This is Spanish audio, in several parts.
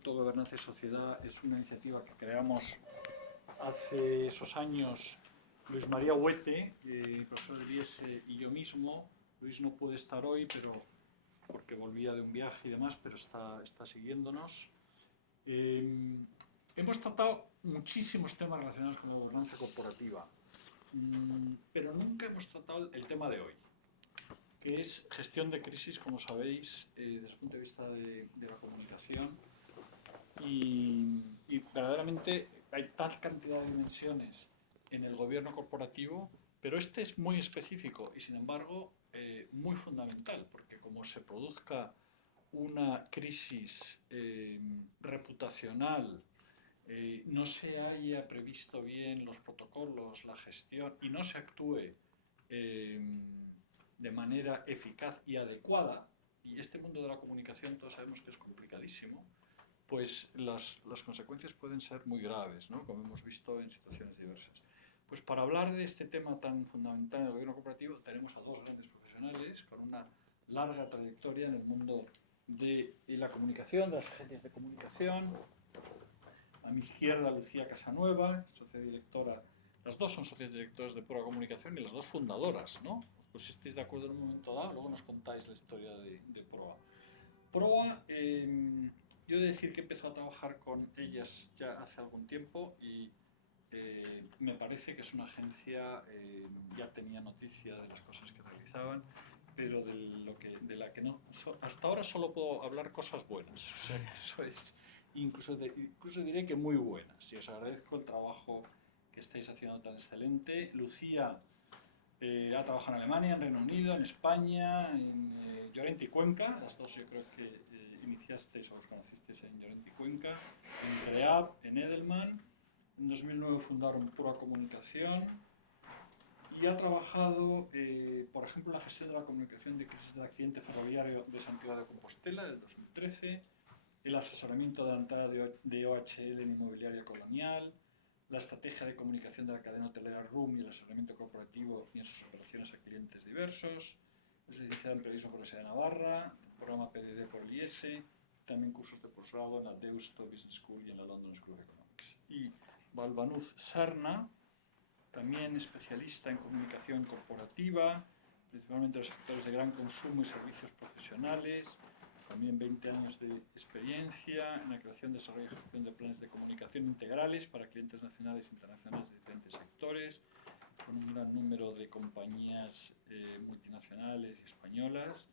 Instituto Gobernanza y Sociedad es una iniciativa que creamos hace esos años Luis María Huete, profesor de IES, y yo mismo. Luis no puede estar hoy, pero porque volvía de un viaje y demás, pero está siguiéndonos. Hemos tratado muchísimos temas relacionados con la gobernanza corporativa, pero nunca hemos tratado el tema de hoy, que es gestión de crisis, como sabéis, desde el punto de vista de la comunicación. Y verdaderamente hay tal cantidad de dimensiones en el gobierno corporativo, pero este es muy específico y sin embargo muy fundamental, porque como se produzca una crisis reputacional, no se haya previsto bien los protocolos, la gestión y no se actúe de manera eficaz y adecuada, y este mundo de la comunicación todos sabemos que es complicadísimo, pues las consecuencias pueden ser muy graves, ¿no? Como hemos visto en situaciones diversas. Pues para hablar de este tema tan fundamental en el gobierno corporativo tenemos a dos grandes profesionales con una larga trayectoria en el mundo de la comunicación, de las agencias de comunicación. A mi izquierda, Lucía Casanueva, socia directora. Las dos son socias directoras de Proa Comunicación y las dos fundadoras, ¿no? Pues si estéis de acuerdo en un momento dado, luego nos contáis la historia de Proa. Proa, yo he de decir que he empezado a trabajar con ellas ya hace algún tiempo y me parece que es una agencia, ya tenía noticia de las cosas que realizaban, pero de la que no, hasta ahora solo puedo hablar cosas buenas. O sea, eso es, incluso diré que muy buenas. Y os agradezco el trabajo que estáis haciendo tan excelente. Lucía ha trabajado en Alemania, en Reino Unido, en España, en Llorente y Cuenca. Las dos yo creo que iniciasteis o os conocisteis en Llorente y Cuenca, en REAB, en Edelman. En 2009 fundaron Pura Comunicación y ha trabajado, por ejemplo, en la gestión de la comunicación de crisis del accidente ferroviario de Santiago de Compostela del 2013, el asesoramiento de la entrada de OHL en inmobiliaria colonial, la estrategia de comunicación de la cadena hotelera RUM y el asesoramiento corporativo y en sus operaciones a clientes diversos. Es licenciada en Periodismo por la Universidad de Navarra, programa PDD por el IES, también cursos de posgrado en la Deusto Business School y en la London School of Economics. Y Balbanuz Sarna, también especialista en comunicación corporativa, principalmente en los sectores de gran consumo y servicios profesionales, también 20 años de experiencia en la creación, desarrollo y ejecución de planes de comunicación integrales para clientes nacionales e internacionales de diferentes sectores, con un gran número de compañías multinacionales y españolas,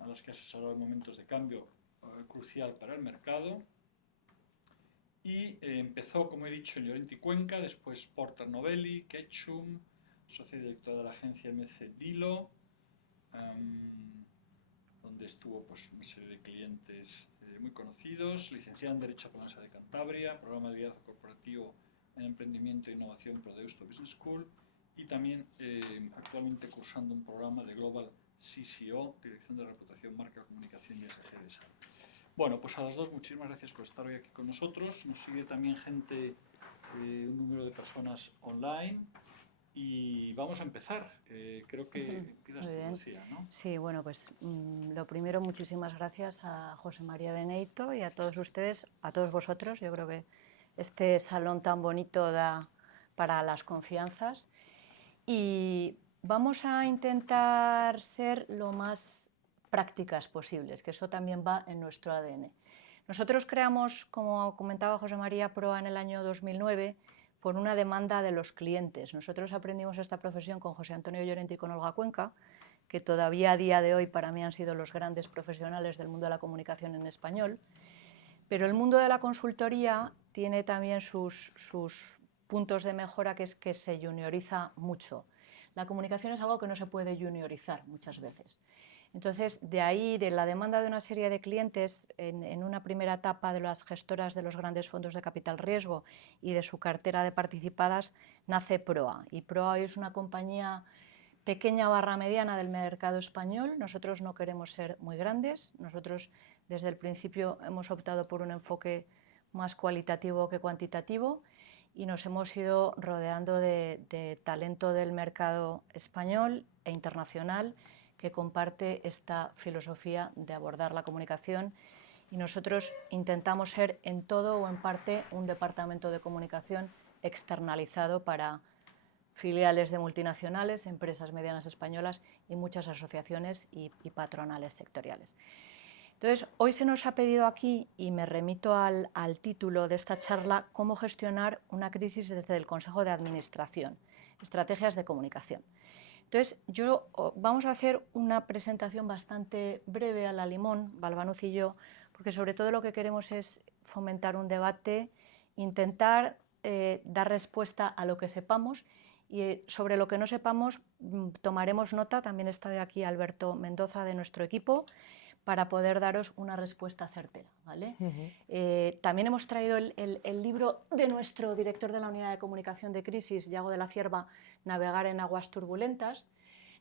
a las que ha asesorado en momentos de cambio crucial para el mercado. Y empezó, como he dicho, en Llorente y Cuenca, después Porter Novelli, Ketchum, socia directora de la agencia MC Dilo, donde estuvo pues, una serie de clientes muy conocidos, licenciada en Derecho por la Universidad de Cantabria, programa de liderazgo corporativo en emprendimiento e innovación por Deusto Business School, y también actualmente cursando un programa de Global CCO, Dirección de Reputación, Marca, Comunicación y SG de SAP. Bueno, pues a las dos, muchísimas gracias por estar hoy aquí con nosotros. Nos sigue también gente, un número de personas online. Y vamos a empezar. Creo que empiezas tú, Lucía, ¿no? Sí, bueno, pues lo primero, muchísimas gracias a José María Beneito y a todos ustedes, a todos vosotros. Yo creo que este salón tan bonito da para las confianzas. Y vamos a intentar ser lo más prácticas posibles, que eso también va en nuestro ADN. Nosotros creamos, como comentaba José María, Proa en el año 2009 por una demanda de los clientes. Nosotros aprendimos esta profesión con José Antonio Llorente y con Olga Cuenca, que todavía a día de hoy para mí han sido los grandes profesionales del mundo de la comunicación en español. Pero el mundo de la consultoría tiene también sus puntos de mejora, que es que se junioriza mucho. La comunicación es algo que no se puede juniorizar muchas veces. Entonces, de ahí, de la demanda de una serie de clientes, en una primera etapa de las gestoras de los grandes fondos de capital riesgo y de su cartera de participadas, nace Proa. Y Proa es una compañía pequeña barra mediana del mercado español. Nosotros no queremos ser muy grandes. Nosotros desde el principio hemos optado por un enfoque más cualitativo que cuantitativo y nos hemos ido rodeando de talento del mercado español e internacional que comparte esta filosofía de abordar la comunicación y nosotros intentamos ser en todo o en parte un departamento de comunicación externalizado para filiales de multinacionales, empresas medianas españolas y muchas asociaciones y patronales sectoriales. Entonces, hoy se nos ha pedido aquí, y me remito al título de esta charla, cómo gestionar una crisis desde el Consejo de Administración, estrategias de comunicación. Entonces, vamos a hacer una presentación bastante breve a la limón, Balbanuz y yo, porque sobre todo lo que queremos es fomentar un debate, intentar dar respuesta a lo que sepamos, y sobre lo que no sepamos tomaremos nota. También está aquí Alberto Mendoza de nuestro equipo para poder daros una respuesta certera, ¿vale? También hemos traído el libro de nuestro director de la Unidad de Comunicación de Crisis, Yago de la Cierva, Navegar en aguas turbulentas.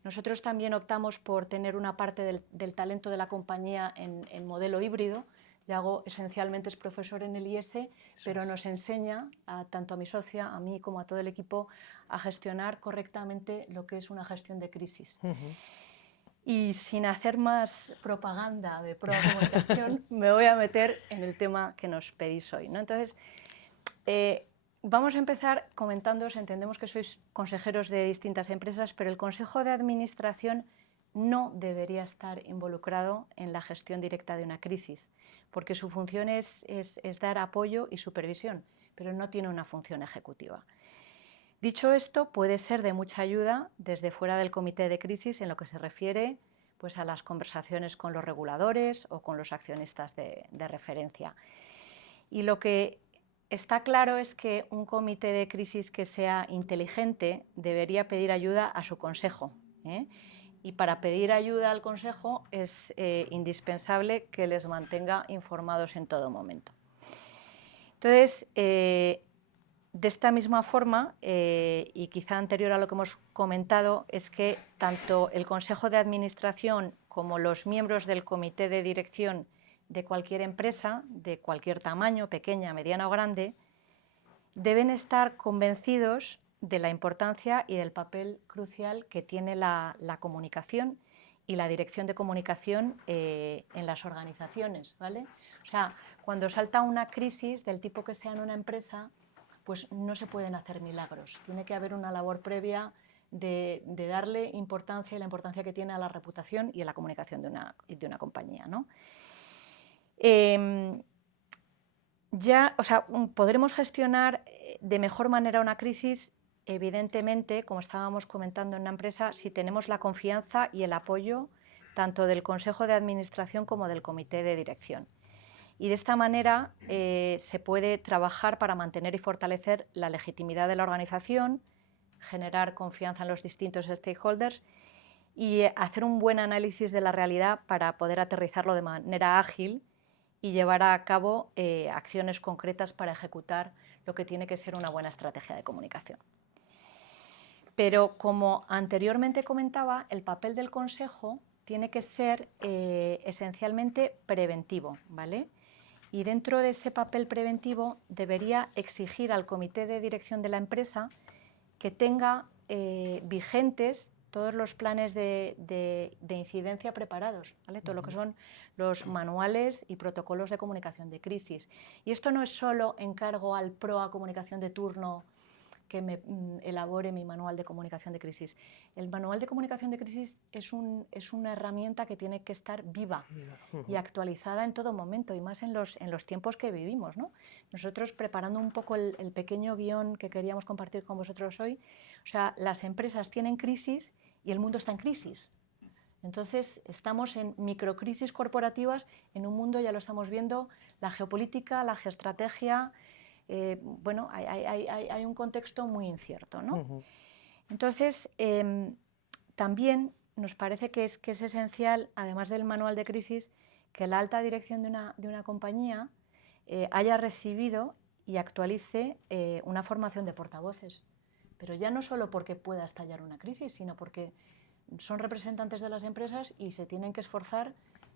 Nosotros también optamos por tener una parte del talento de la compañía en modelo híbrido. Yago esencialmente es profesor en el IES, pero nos enseña, tanto a mi socia, a mí como a todo el equipo, a gestionar correctamente lo que es una gestión de crisis. Y sin hacer más propaganda de Proa Comunicación, me voy a meter en el tema que nos pedís hoy, ¿no? Entonces, vamos a empezar comentándoos. Entendemos que sois consejeros de distintas empresas, pero el Consejo de Administración no debería estar involucrado en la gestión directa de una crisis, porque su función es dar apoyo y supervisión, pero no tiene una función ejecutiva. Dicho esto, puede ser de mucha ayuda desde fuera del comité de crisis en lo que se refiere pues, a las conversaciones con los reguladores o con los accionistas de referencia. Y lo que está claro es que un comité de crisis que sea inteligente debería pedir ayuda a su consejo, ¿eh? Y para pedir ayuda al consejo es indispensable que les mantenga informados en todo momento. Entonces, de esta misma forma, y quizá anterior a lo que hemos comentado, es que tanto el Consejo de Administración como los miembros del comité de dirección de cualquier empresa, de cualquier tamaño, pequeña, mediana o grande, deben estar convencidos de la importancia y del papel crucial que tiene la comunicación y la dirección de comunicación en las organizaciones, ¿vale? O sea, cuando salta una crisis del tipo que sea en una empresa, pues no se pueden hacer milagros. Tiene que haber una labor previa de darle importancia, y la importancia que tiene a la reputación y a la comunicación de una compañía, ¿no? Podremos gestionar de mejor manera una crisis, evidentemente, como estábamos comentando en una empresa, si tenemos la confianza y el apoyo tanto del Consejo de Administración como del Comité de Dirección. Y de esta manera se puede trabajar para mantener y fortalecer la legitimidad de la organización, generar confianza en los distintos stakeholders y hacer un buen análisis de la realidad para poder aterrizarlo de manera ágil y llevar a cabo acciones concretas para ejecutar lo que tiene que ser una buena estrategia de comunicación. Pero, como anteriormente comentaba, el papel del Consejo tiene que ser esencialmente preventivo, ¿vale? Y dentro de ese papel preventivo debería exigir al comité de dirección de la empresa que tenga vigentes todos los planes de incidencia preparados, ¿vale? Todo lo que son los manuales y protocolos de comunicación de crisis. Y esto no es solo encargo al PROA Comunicación de turno que me elabore mi manual de comunicación de crisis. El manual de comunicación de crisis es una herramienta que tiene que estar viva y actualizada en todo momento, y más en los tiempos que vivimos, ¿no? Nosotros, preparando un poco el pequeño guión que queríamos compartir con vosotros hoy, o sea, las empresas tienen crisis y el mundo está en crisis. Entonces, estamos en microcrisis corporativas en un mundo, ya lo estamos viendo, la geopolítica, la geoestrategia. Bueno, hay un contexto muy incierto, ¿no? Entonces, también nos parece que es esencial, además del manual de crisis, que la alta dirección de una compañía haya recibido y actualice una formación de portavoces. Pero ya no solo porque pueda estallar una crisis, sino porque son representantes de las empresas y se tienen que esforzar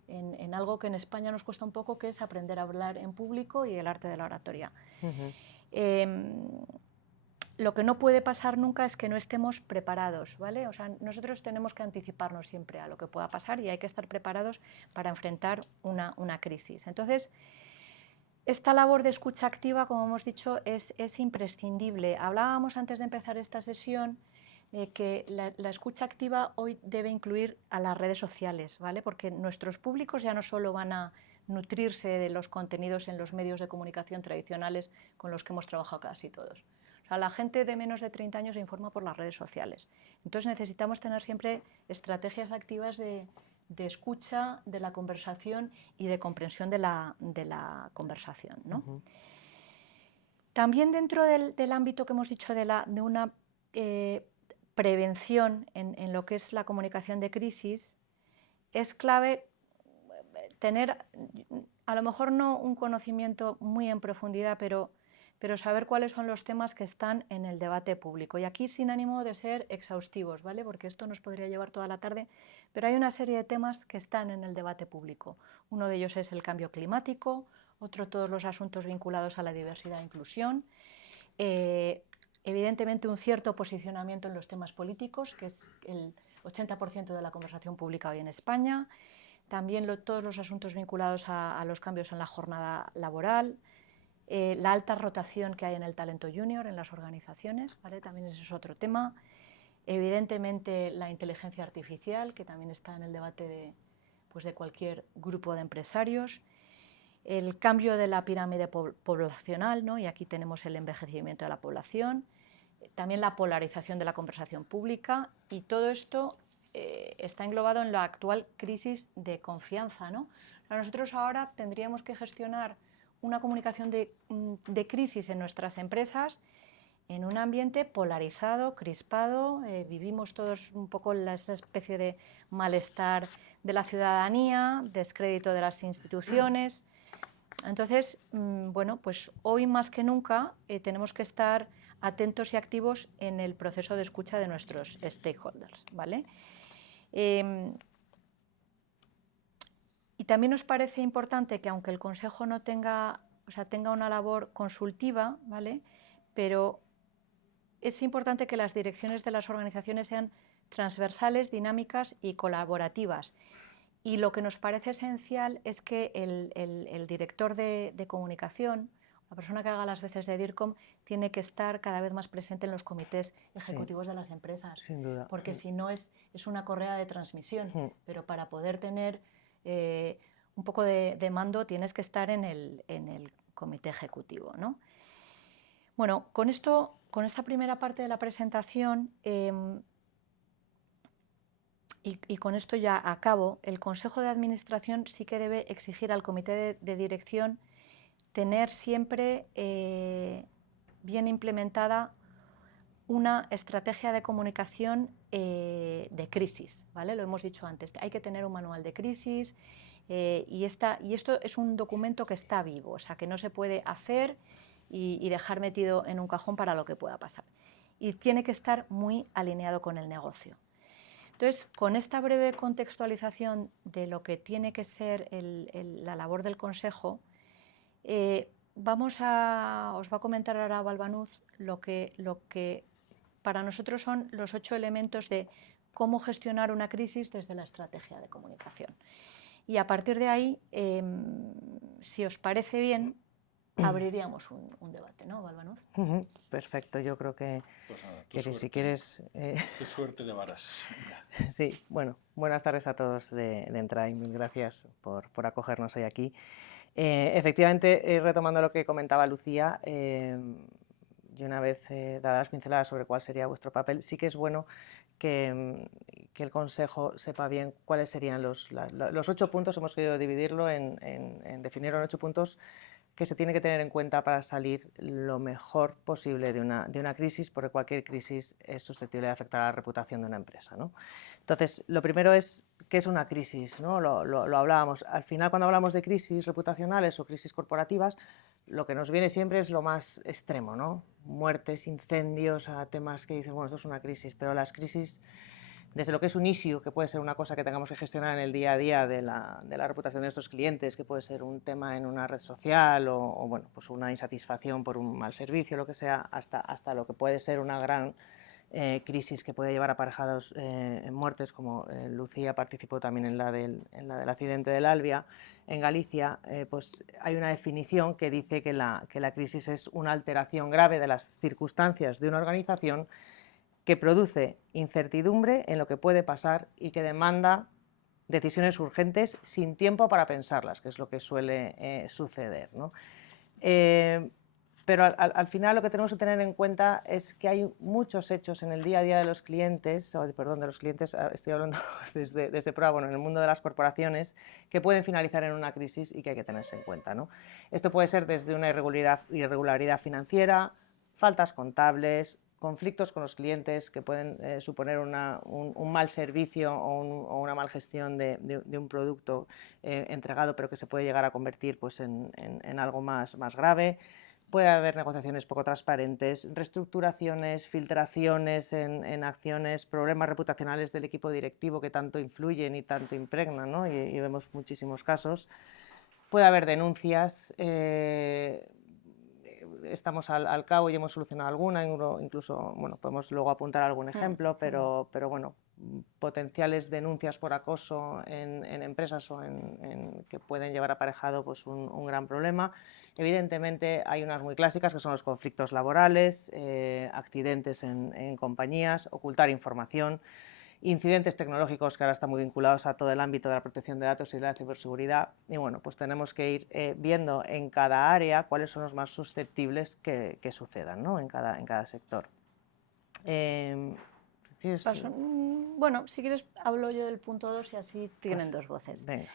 en algo que en España nos cuesta un poco, que es aprender a hablar en público y el arte de la oratoria. lo que no puede pasar nunca es que no estemos preparados, ¿vale? O sea, nosotros tenemos que anticiparnos siempre a lo que pueda pasar y hay que estar preparados para enfrentar una crisis. Entonces, esta labor de escucha activa, como hemos dicho, es imprescindible. Hablábamos antes de empezar esta sesión que la escucha activa hoy debe incluir a las redes sociales, ¿vale? Porque nuestros públicos ya no solo van a nutrirse de los contenidos en los medios de comunicación tradicionales con los que hemos trabajado casi todos. O sea, la gente de menos de 30 años se informa por las redes sociales. Entonces necesitamos tener siempre estrategias activas de escucha, de la conversación y de comprensión de la conversación, ¿no? También dentro del ámbito que hemos dicho de una prevención en lo que es la comunicación de crisis, es clave tener, a lo mejor no un conocimiento muy en profundidad, pero saber cuáles son los temas que están en el debate público. Y aquí sin ánimo de ser exhaustivos, ¿vale? Porque esto nos podría llevar toda la tarde, pero hay una serie de temas que están en el debate público. Uno de ellos es el cambio climático, otro todos los asuntos vinculados a la diversidad e inclusión, evidentemente un cierto posicionamiento en los temas políticos, que es el 80% de la conversación pública hoy en España, también todos los asuntos vinculados a los cambios en la jornada laboral, la alta rotación que hay en el talento junior en las organizaciones, ¿vale? También ese es otro tema. Evidentemente la inteligencia artificial, que también está en el debate de cualquier grupo de empresarios. El cambio de la pirámide poblacional, ¿no? Y aquí tenemos el envejecimiento de la población, también la polarización de la conversación pública, y todo esto está englobado en la actual crisis de confianza, ¿no? O sea, nosotros ahora tendríamos que gestionar una comunicación de crisis en nuestras empresas en un ambiente polarizado, crispado, vivimos todos un poco esa especie de malestar de la ciudadanía, descrédito de las instituciones. Entonces, bueno, pues hoy más que nunca tenemos que estar atentos y activos en el proceso de escucha de nuestros stakeholders, ¿vale? Y también nos parece importante que aunque el Consejo no tenga, tenga una labor consultiva, ¿vale? Pero es importante que las direcciones de las organizaciones sean transversales, dinámicas y colaborativas. Y lo que nos parece esencial es que el director de comunicación, la persona que haga las veces de DIRCOM, tiene que estar cada vez más presente en los comités ejecutivos de las empresas. Sin duda. Porque si no es una correa de transmisión, pero para poder tener un poco de mando tienes que estar en el comité ejecutivo, ¿no? Bueno, con esta primera parte de la presentación y con esto ya acabo, el Consejo de Administración sí que debe exigir al Comité de Dirección tener siempre bien implementada una estrategia de comunicación de crisis, ¿vale? Lo hemos dicho antes, hay que tener un manual de crisis y esto es un documento que está vivo, o sea, que no se puede hacer y dejar metido en un cajón para lo que pueda pasar. Y tiene que estar muy alineado con el negocio. Entonces, con esta breve contextualización de lo que tiene que ser la labor del Consejo, os va a comentar ahora Balbanuz lo que para nosotros son los 8 elementos de cómo gestionar una crisis desde la estrategia de comunicación. Y a partir de ahí, si os parece bien, abriríamos un debate, ¿no, Balbanuz? Perfecto, yo creo que, pues nada, si quieres... Tu suerte de varas. Sí, bueno, buenas tardes a todos de entrada y mil gracias por acogernos hoy aquí. Efectivamente, retomando lo que comentaba Lucía, y una vez dadas las pinceladas sobre cuál sería vuestro papel, sí que es bueno que el Consejo sepa bien cuáles serían los 8 puntos. Hemos querido dividirlo en definirlo en 8 puntos que se tiene que tener en cuenta para salir lo mejor posible de una crisis, porque cualquier crisis es susceptible de afectar a la reputación de una empresa, ¿no? Entonces, lo primero es, ¿qué es una crisis? ¿No? Lo hablábamos. Al final, cuando hablamos de crisis reputacionales o crisis corporativas, lo que nos viene siempre es lo más extremo, ¿no? Muertes, incendios, a temas que dices, bueno, esto es una crisis, pero las crisis desde lo que es un issue, que puede ser una cosa que tengamos que gestionar en el día a día de la reputación de nuestros clientes, que puede ser un tema en una red social o bueno, pues una insatisfacción por un mal servicio, lo que sea, hasta lo que puede ser una gran crisis que puede llevar aparejados muertes, como Lucía participó también en la del accidente del Albia en Galicia. Pues hay una definición que dice que la crisis es una alteración grave de las circunstancias de una organización que produce incertidumbre en lo que puede pasar y que demanda decisiones urgentes sin tiempo para pensarlas, que es lo que suele suceder, ¿no? Pero al final lo que tenemos que tener en cuenta es que hay muchos hechos en el día a día de los clientes, estoy hablando desde prueba, bueno, en el mundo de las corporaciones, que pueden finalizar en una crisis y que hay que tenerse en cuenta, ¿no? Esto puede ser desde una irregularidad financiera, faltas contables, conflictos con los clientes que pueden suponer un mal servicio o una mal gestión de un producto entregado, pero que se puede llegar a convertir pues, en algo más grave. Puede haber negociaciones poco transparentes, reestructuraciones, filtraciones en acciones, problemas reputacionales del equipo directivo que tanto influyen y tanto impregnan, ¿no? y vemos muchísimos casos. Puede haber denuncias, estamos al cabo y hemos solucionado alguna, incluso bueno, podemos luego apuntar algún ejemplo, pero bueno, potenciales denuncias por acoso en empresas o que pueden llevar aparejado pues, un gran problema. Evidentemente hay unas muy clásicas que son los conflictos laborales, accidentes en compañías, ocultar información, incidentes tecnológicos que ahora están muy vinculados a todo el ámbito de la protección de datos y de la ciberseguridad. Y bueno, pues tenemos que ir viendo en cada área cuáles son los más susceptibles que sucedan, ¿no? en cada sector. Bueno, si quieres hablo yo del punto 2 y así tienen dos voces. Venga.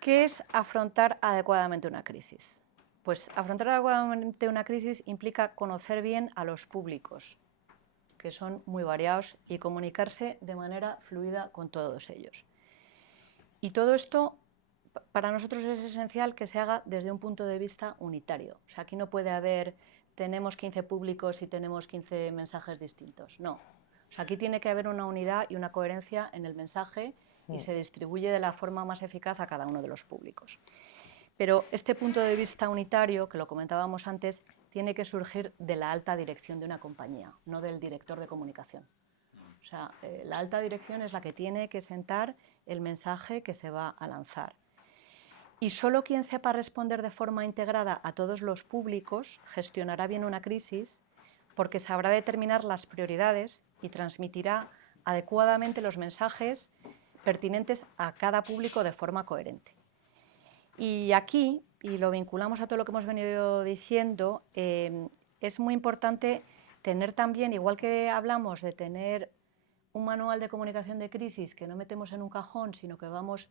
¿Qué es afrontar adecuadamente una crisis? Pues afrontar adecuadamente una crisis implica conocer bien a los públicos, que son muy variados, y comunicarse de manera fluida con todos ellos. Y todo esto para nosotros es esencial que se haga desde un punto de vista unitario. O sea, aquí no puede haber, tenemos 15 públicos y tenemos 15 mensajes distintos. No. O sea, aquí tiene que haber una unidad y una coherencia en el mensaje y se distribuye de la forma más eficaz a cada uno de los públicos. Pero este punto de vista unitario, que lo comentábamos antes, tiene que surgir de la alta dirección de una compañía, no del director de comunicación. O sea, la alta dirección es la que tiene que sentar el mensaje que se va a lanzar. Y solo quien sepa responder de forma integrada a todos los públicos gestionará bien una crisis, porque sabrá determinar las prioridades y transmitirá adecuadamente los mensajes pertinentes a cada público de forma coherente. Y aquí, y lo vinculamos a todo lo que hemos venido diciendo, es muy importante tener también, igual que hablamos de tener un manual de comunicación de crisis que no metemos en un cajón, sino que vamos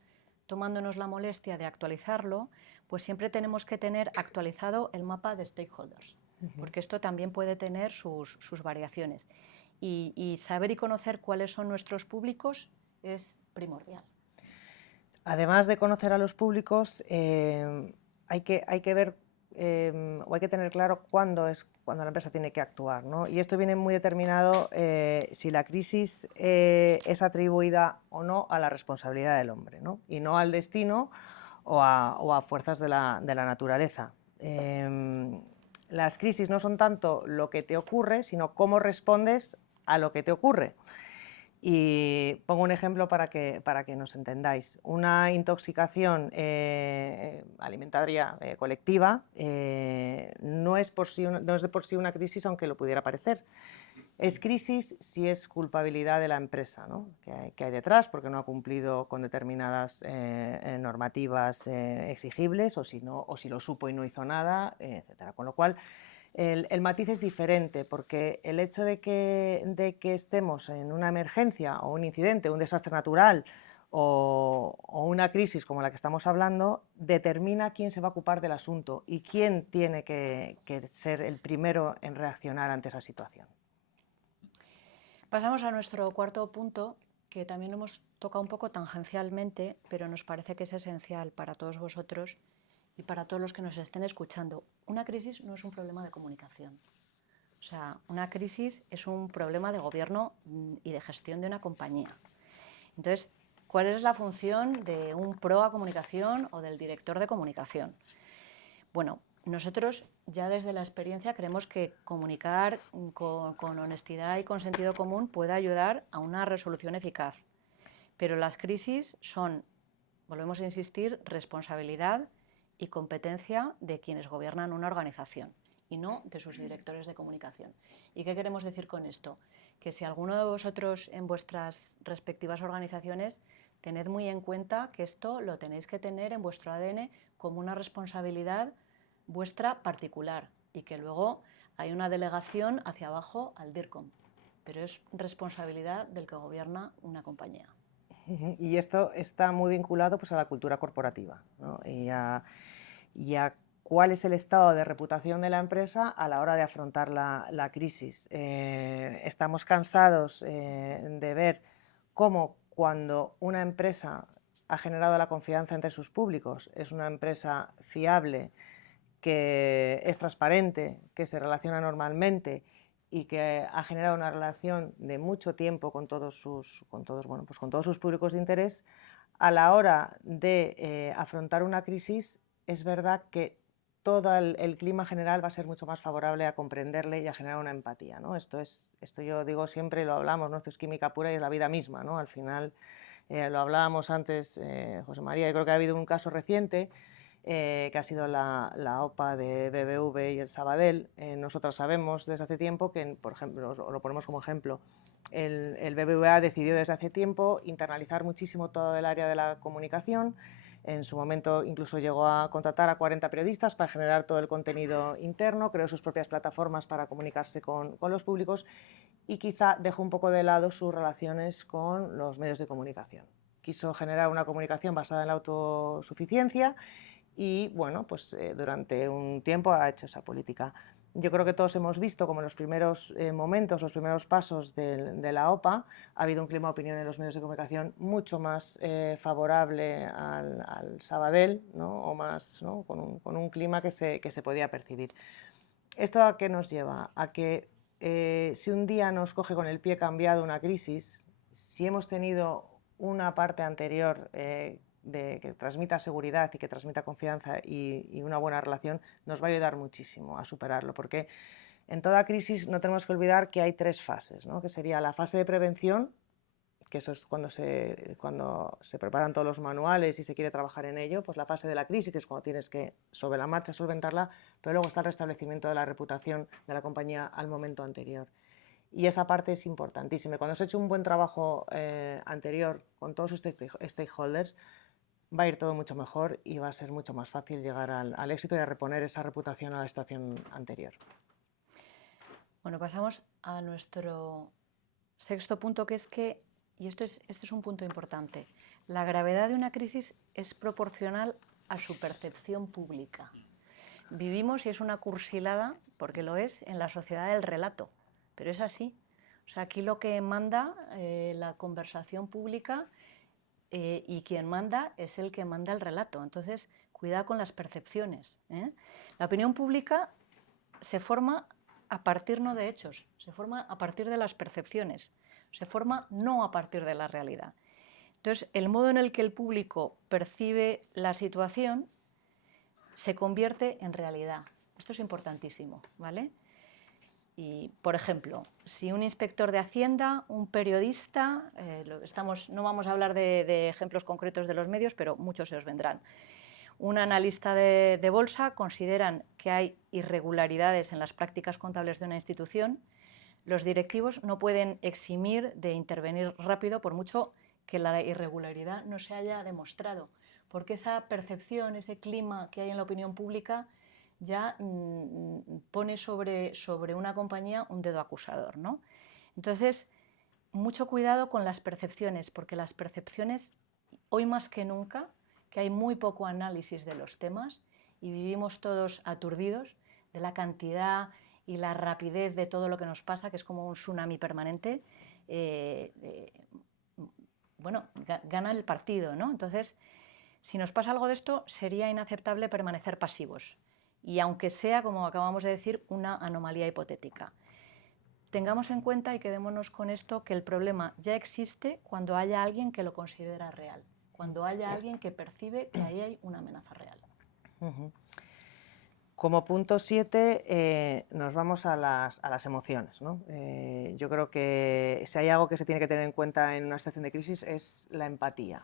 tomándonos la molestia de actualizarlo, pues siempre tenemos que tener actualizado el mapa de stakeholders, porque esto también puede tener sus variaciones. Y saber y conocer cuáles son nuestros públicos es primordial. Además de conocer a los públicos, hay que ver o hay que tener claro cuándo la empresa tiene que actuar, ¿no? Y esto viene muy determinado si la crisis es atribuida o no a la responsabilidad del hombre, ¿no? Y no al destino o a fuerzas de la naturaleza. Las crisis no son tanto lo que te ocurre, sino cómo respondes a lo que te ocurre. Y pongo un ejemplo para que nos entendáis. Una intoxicación alimentaria colectiva no es de por sí una crisis, aunque lo pudiera parecer. Es crisis si es culpabilidad de la empresa, ¿no? que hay detrás, porque no ha cumplido con determinadas normativas exigibles, o si lo supo y no hizo nada, etc. Con lo cual, el matiz es diferente, porque el hecho de que estemos en una emergencia o un incidente, un desastre natural o una crisis como la que estamos hablando, determina quién se va a ocupar del asunto y quién tiene que ser el primero en reaccionar ante esa situación. Pasamos a nuestro cuarto punto, que también hemos tocado un poco tangencialmente, pero nos parece que es esencial para todos vosotros y para todos los que nos estén escuchando. Una crisis no es un problema de comunicación. O sea, una crisis es un problema de gobierno y de gestión de una compañía. Entonces, ¿cuál es la función de un proa comunicación o del director de comunicación? Bueno, nosotros ya desde la experiencia creemos que comunicar con honestidad y con sentido común puede ayudar a una resolución eficaz. Pero las crisis son, volvemos a insistir, responsabilidad y competencia de quienes gobiernan una organización y no de sus directores de comunicación. ¿Y qué queremos decir con esto? Que si alguno de vosotros en vuestras respectivas organizaciones tened muy en cuenta que esto lo tenéis que tener en vuestro ADN como una responsabilidad vuestra particular y que luego hay una delegación hacia abajo al DIRCOM, pero es responsabilidad del que gobierna una compañía. Y esto está muy vinculado pues, a la cultura corporativa, ¿no? y a cuál es el estado de reputación de la empresa a la hora de afrontar la crisis. Estamos cansados de ver cómo cuando una empresa ha generado la confianza entre sus públicos, es una empresa fiable, que es transparente, que se relaciona normalmente y que ha generado una relación de mucho tiempo con todos sus públicos de interés, a la hora de afrontar una crisis es verdad que todo el clima general va a ser mucho más favorable a comprenderle y a generar una empatía, ¿no? Esto yo digo siempre y lo hablamos, ¿no? Esto es química pura y es la vida misma, ¿no? Al final, lo hablábamos antes, José María, y creo que ha habido un caso reciente que ha sido la OPA de BBV y el Sabadell. Nosotros sabemos desde hace tiempo que, por ejemplo, lo ponemos como ejemplo, el BBVA decidió desde hace tiempo internalizar muchísimo todo el área de la comunicación. En su momento incluso llegó a contratar a 40 periodistas para generar todo el contenido interno, creó sus propias plataformas para comunicarse con los públicos y quizá dejó un poco de lado sus relaciones con los medios de comunicación. Quiso generar una comunicación basada en la autosuficiencia y bueno, pues durante un tiempo ha hecho esa política. Yo creo que todos hemos visto como en los primeros momentos, los primeros pasos de la OPA, ha habido un clima de opinión en los medios de comunicación mucho más favorable al Sabadell, ¿no? O más, ¿no? con un clima que se podía percibir. ¿Esto a qué nos lleva? A que si un día nos coge con el pie cambiado una crisis, si hemos tenido una parte anterior que transmita seguridad y que transmita confianza y una buena relación, nos va a ayudar muchísimo a superarlo, porque en toda crisis no tenemos que olvidar que hay 3 fases, ¿no? Que sería la fase de prevención, que eso es cuando se preparan todos los manuales y se quiere trabajar en ello, pues la fase de la crisis, que es cuando tienes que sobre la marcha solventarla, pero luego está el restablecimiento de la reputación de la compañía al momento anterior. Y esa parte es importantísima. Cuando se ha hecho un buen trabajo anterior con todos sus stakeholders, va a ir todo mucho mejor y va a ser mucho más fácil llegar al éxito y a reponer esa reputación a la situación anterior. Bueno, pasamos a nuestro sexto punto, que es que, y este es un punto importante, la gravedad de una crisis es proporcional a su percepción pública. Vivimos, y es una cursilada, porque lo es, en la sociedad del relato, pero es así. O sea, aquí lo que manda la conversación pública y quien manda es el que manda el relato. Entonces, cuidado con las percepciones. La opinión pública se forma a partir no de hechos, se forma a partir de las percepciones, se forma no a partir de la realidad. Entonces, el modo en el que el público percibe la situación se convierte en realidad. Esto es importantísimo, ¿vale? Y, por ejemplo, si un inspector de Hacienda, un periodista, no vamos a hablar de ejemplos concretos de los medios, pero muchos se os vendrán. Un analista de bolsa consideran que hay irregularidades en las prácticas contables de una institución. Los directivos no pueden eximir de intervenir rápido por mucho que la irregularidad no se haya demostrado, porque esa percepción, ese clima que hay en la opinión pública ya pone sobre una compañía un dedo acusador, ¿no? Entonces, mucho cuidado con las percepciones, porque las percepciones, hoy más que nunca, que hay muy poco análisis de los temas y vivimos todos aturdidos de la cantidad y la rapidez de todo lo que nos pasa, que es como un tsunami permanente, bueno, gana el partido, ¿no? Entonces, si nos pasa algo de esto, sería inaceptable permanecer pasivos. Y aunque sea, como acabamos de decir, una anomalía hipotética. tengamos en cuenta y quedémonos con esto, que el problema ya existe cuando haya alguien que lo considera real, cuando haya alguien que percibe que ahí hay una amenaza real. Como punto 7 nos vamos a las emociones, ¿no? Yo creo que si hay algo que se tiene que tener en cuenta en una situación de crisis es la empatía,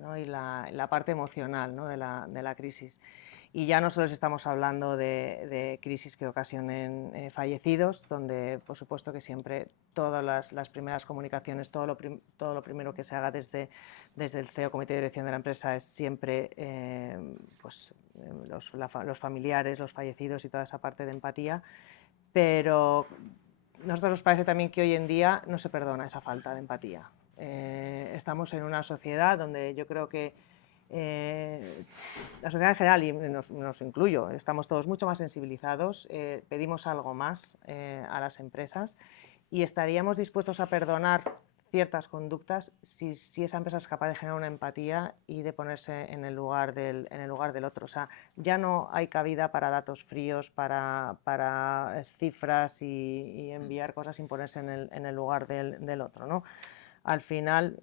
¿no? Y la parte emocional, ¿no? de la crisis. Y ya no solo estamos hablando de crisis que ocasionen fallecidos, donde por supuesto que siempre todas las primeras comunicaciones, todo lo primero que se haga desde el CEO, Comité de Dirección de la empresa, es siempre los familiares, los fallecidos y toda esa parte de empatía, pero a nosotros nos parece también que hoy en día no se perdona esa falta de empatía. Estamos en una sociedad donde yo creo que la sociedad en general, y nos incluyo, estamos todos mucho más sensibilizados, pedimos algo más a las empresas y estaríamos dispuestos a perdonar ciertas conductas si esa empresa es capaz de generar una empatía y de ponerse en el lugar del otro. O sea, ya no hay cabida para datos fríos, para cifras y enviar cosas sin ponerse en el lugar del otro, ¿no? Al final,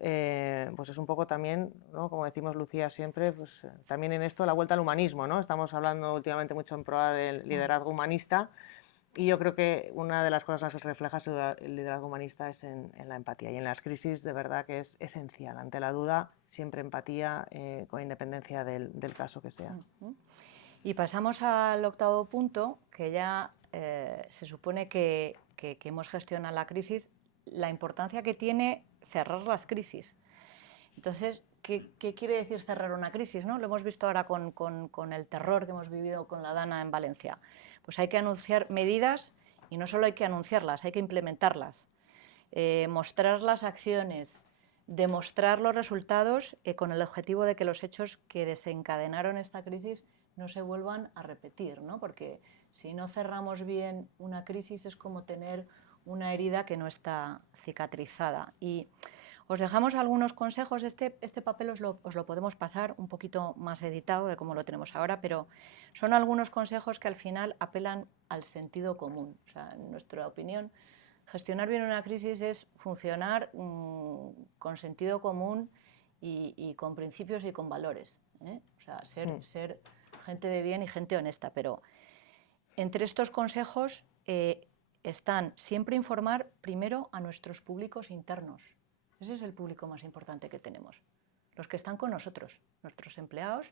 pues es un poco también, ¿no? Como decimos Lucía siempre, pues también en esto la vuelta al humanismo, ¿no? Estamos hablando últimamente mucho en pro del liderazgo humanista y yo creo que una de las cosas que se refleja el liderazgo humanista es en la empatía, y en las crisis de verdad que es esencial. Ante la duda, siempre empatía, con independencia del caso que sea. Y pasamos al 8º punto, que ya se supone que hemos gestionado la crisis, la importancia que tiene cerrar las crisis. Entonces, ¿qué quiere decir cerrar una crisis, ¿no? Lo hemos visto ahora con el terror que hemos vivido con la Dana en Valencia. Pues hay que anunciar medidas y no solo hay que anunciarlas, hay que implementarlas, mostrar las acciones, demostrar los resultados con el objetivo de que los hechos que desencadenaron esta crisis no se vuelvan a repetir, ¿no? Porque si no cerramos bien una crisis es como tener una herida que no está cicatrizada. Y os dejamos algunos consejos. Este papel os lo podemos pasar un poquito más editado de como lo tenemos ahora, pero son algunos consejos que al final apelan al sentido común. O sea, en nuestra opinión, gestionar bien una crisis es funcionar con sentido común y con principios y con valores, ¿eh? O sea, ser gente de bien y gente honesta. Pero entre estos consejos están siempre informar primero a nuestros públicos internos. Ese es el público más importante que tenemos. Los que están con nosotros, nuestros empleados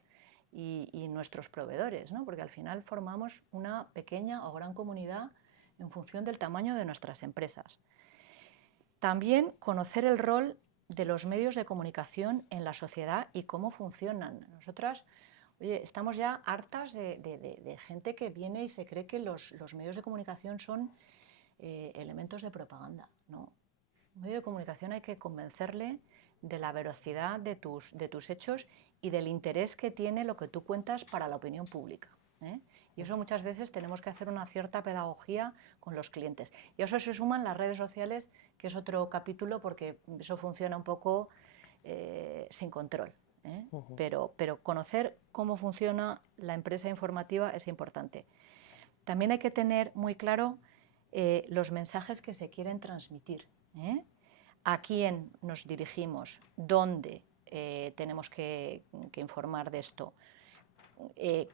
y nuestros proveedores, ¿no? Porque al final formamos una pequeña o gran comunidad en función del tamaño de nuestras empresas. También conocer el rol de los medios de comunicación en la sociedad y cómo funcionan. Nosotras, oye, estamos ya hartas de gente que viene y se cree que los medios de comunicación son elementos de propaganda, ¿no? Un medio de comunicación hay que convencerle de la veracidad de tus hechos y del interés que tiene lo que tú cuentas para la opinión pública, ¿eh? Y eso muchas veces tenemos que hacer una cierta pedagogía con los clientes. Y a eso se suman las redes sociales, que es otro capítulo, porque eso funciona un poco sin control, ¿eh? Pero conocer cómo funciona la empresa informativa es importante. También hay que tener muy claro los mensajes que se quieren transmitir, ¿eh? A quién nos dirigimos, dónde tenemos que informar de esto,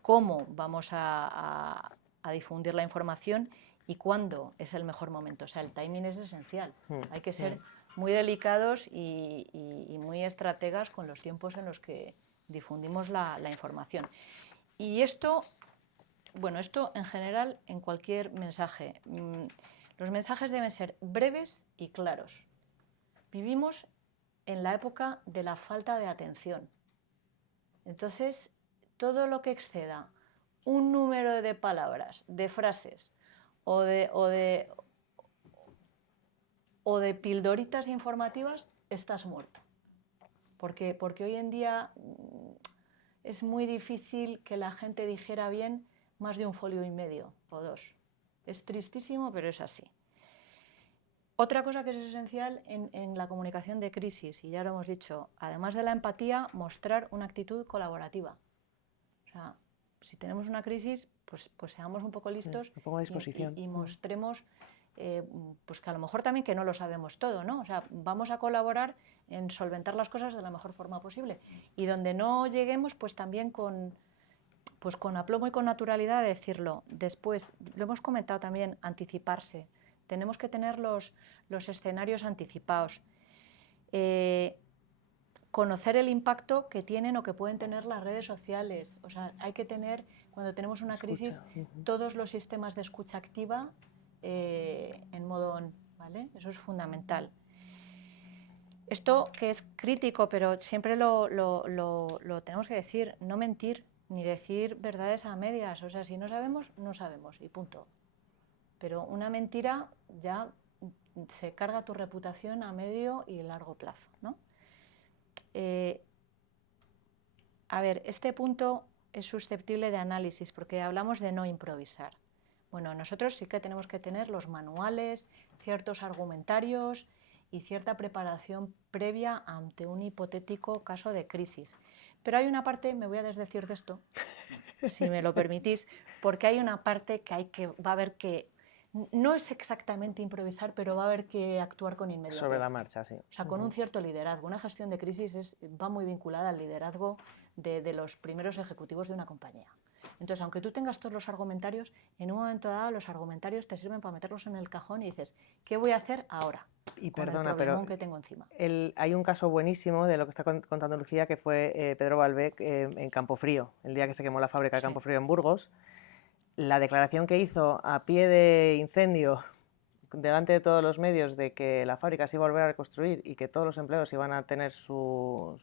cómo vamos a difundir la información y cuándo es el mejor momento. O sea, el timing es esencial. Hay que ser muy delicados y muy estrategas con los tiempos en los que difundimos la información. Y esto, bueno, esto en general en cualquier mensaje. Los mensajes deben ser breves y claros. Vivimos en la época de la falta de atención. Entonces, todo lo que exceda un número de palabras, de frases o de pildoritas informativas, estás muerto. Porque hoy en día es muy difícil que la gente dijera bien más de un folio y medio o dos. Es tristísimo, pero es así. Otra cosa que es esencial en la comunicación de crisis, y ya lo hemos dicho, además de la empatía, mostrar una actitud colaborativa. O sea, si tenemos una crisis, pues seamos un poco listos me pongo a disposición. y mostremos pues que a lo mejor también que no lo sabemos todo, ¿no? O sea, vamos a colaborar en solventar las cosas de la mejor forma posible. Y donde no lleguemos, pues también con aplomo y con naturalidad de decirlo. Después, lo hemos comentado también, anticiparse. Tenemos que tener los escenarios anticipados. Conocer el impacto que tienen o que pueden tener las redes sociales. O sea, hay que tener, cuando tenemos una crisis, todos los sistemas de escucha activa en modo on, ¿vale? Eso es fundamental. Esto que es crítico, pero siempre lo tenemos que decir, no mentir, ni decir verdades a medias. O sea, si no sabemos, no sabemos, y punto. Pero una mentira ya se carga tu reputación a medio y largo plazo, ¿no? A ver, este punto es susceptible de análisis porque hablamos de no improvisar. Bueno, nosotros sí que tenemos que tener los manuales, ciertos argumentarios y cierta preparación previa ante un hipotético caso de crisis. Pero hay una parte, me voy a desdecir de esto, si me lo permitís, porque hay una parte que va a haber que, no es exactamente improvisar, pero va a haber que actuar con inmediatez. Sobre la marcha, sí. O sea, con un cierto liderazgo. Una gestión de crisis va muy vinculada al liderazgo de los primeros ejecutivos de una compañía. Entonces, aunque tú tengas todos los argumentarios, en un momento dado los argumentarios te sirven para meterlos en el cajón y dices, ¿qué voy a hacer ahora? Y con perdona, el problemón que tengo encima. Hay un caso buenísimo de lo que está contando Lucía, que fue Pedro Balbec en Campofrío, el día que se quemó la fábrica de Campofrío en Burgos. La declaración que hizo a pie de incendio, delante de todos los medios, de que la fábrica se iba a volver a reconstruir y que todos los empleados iban a tener su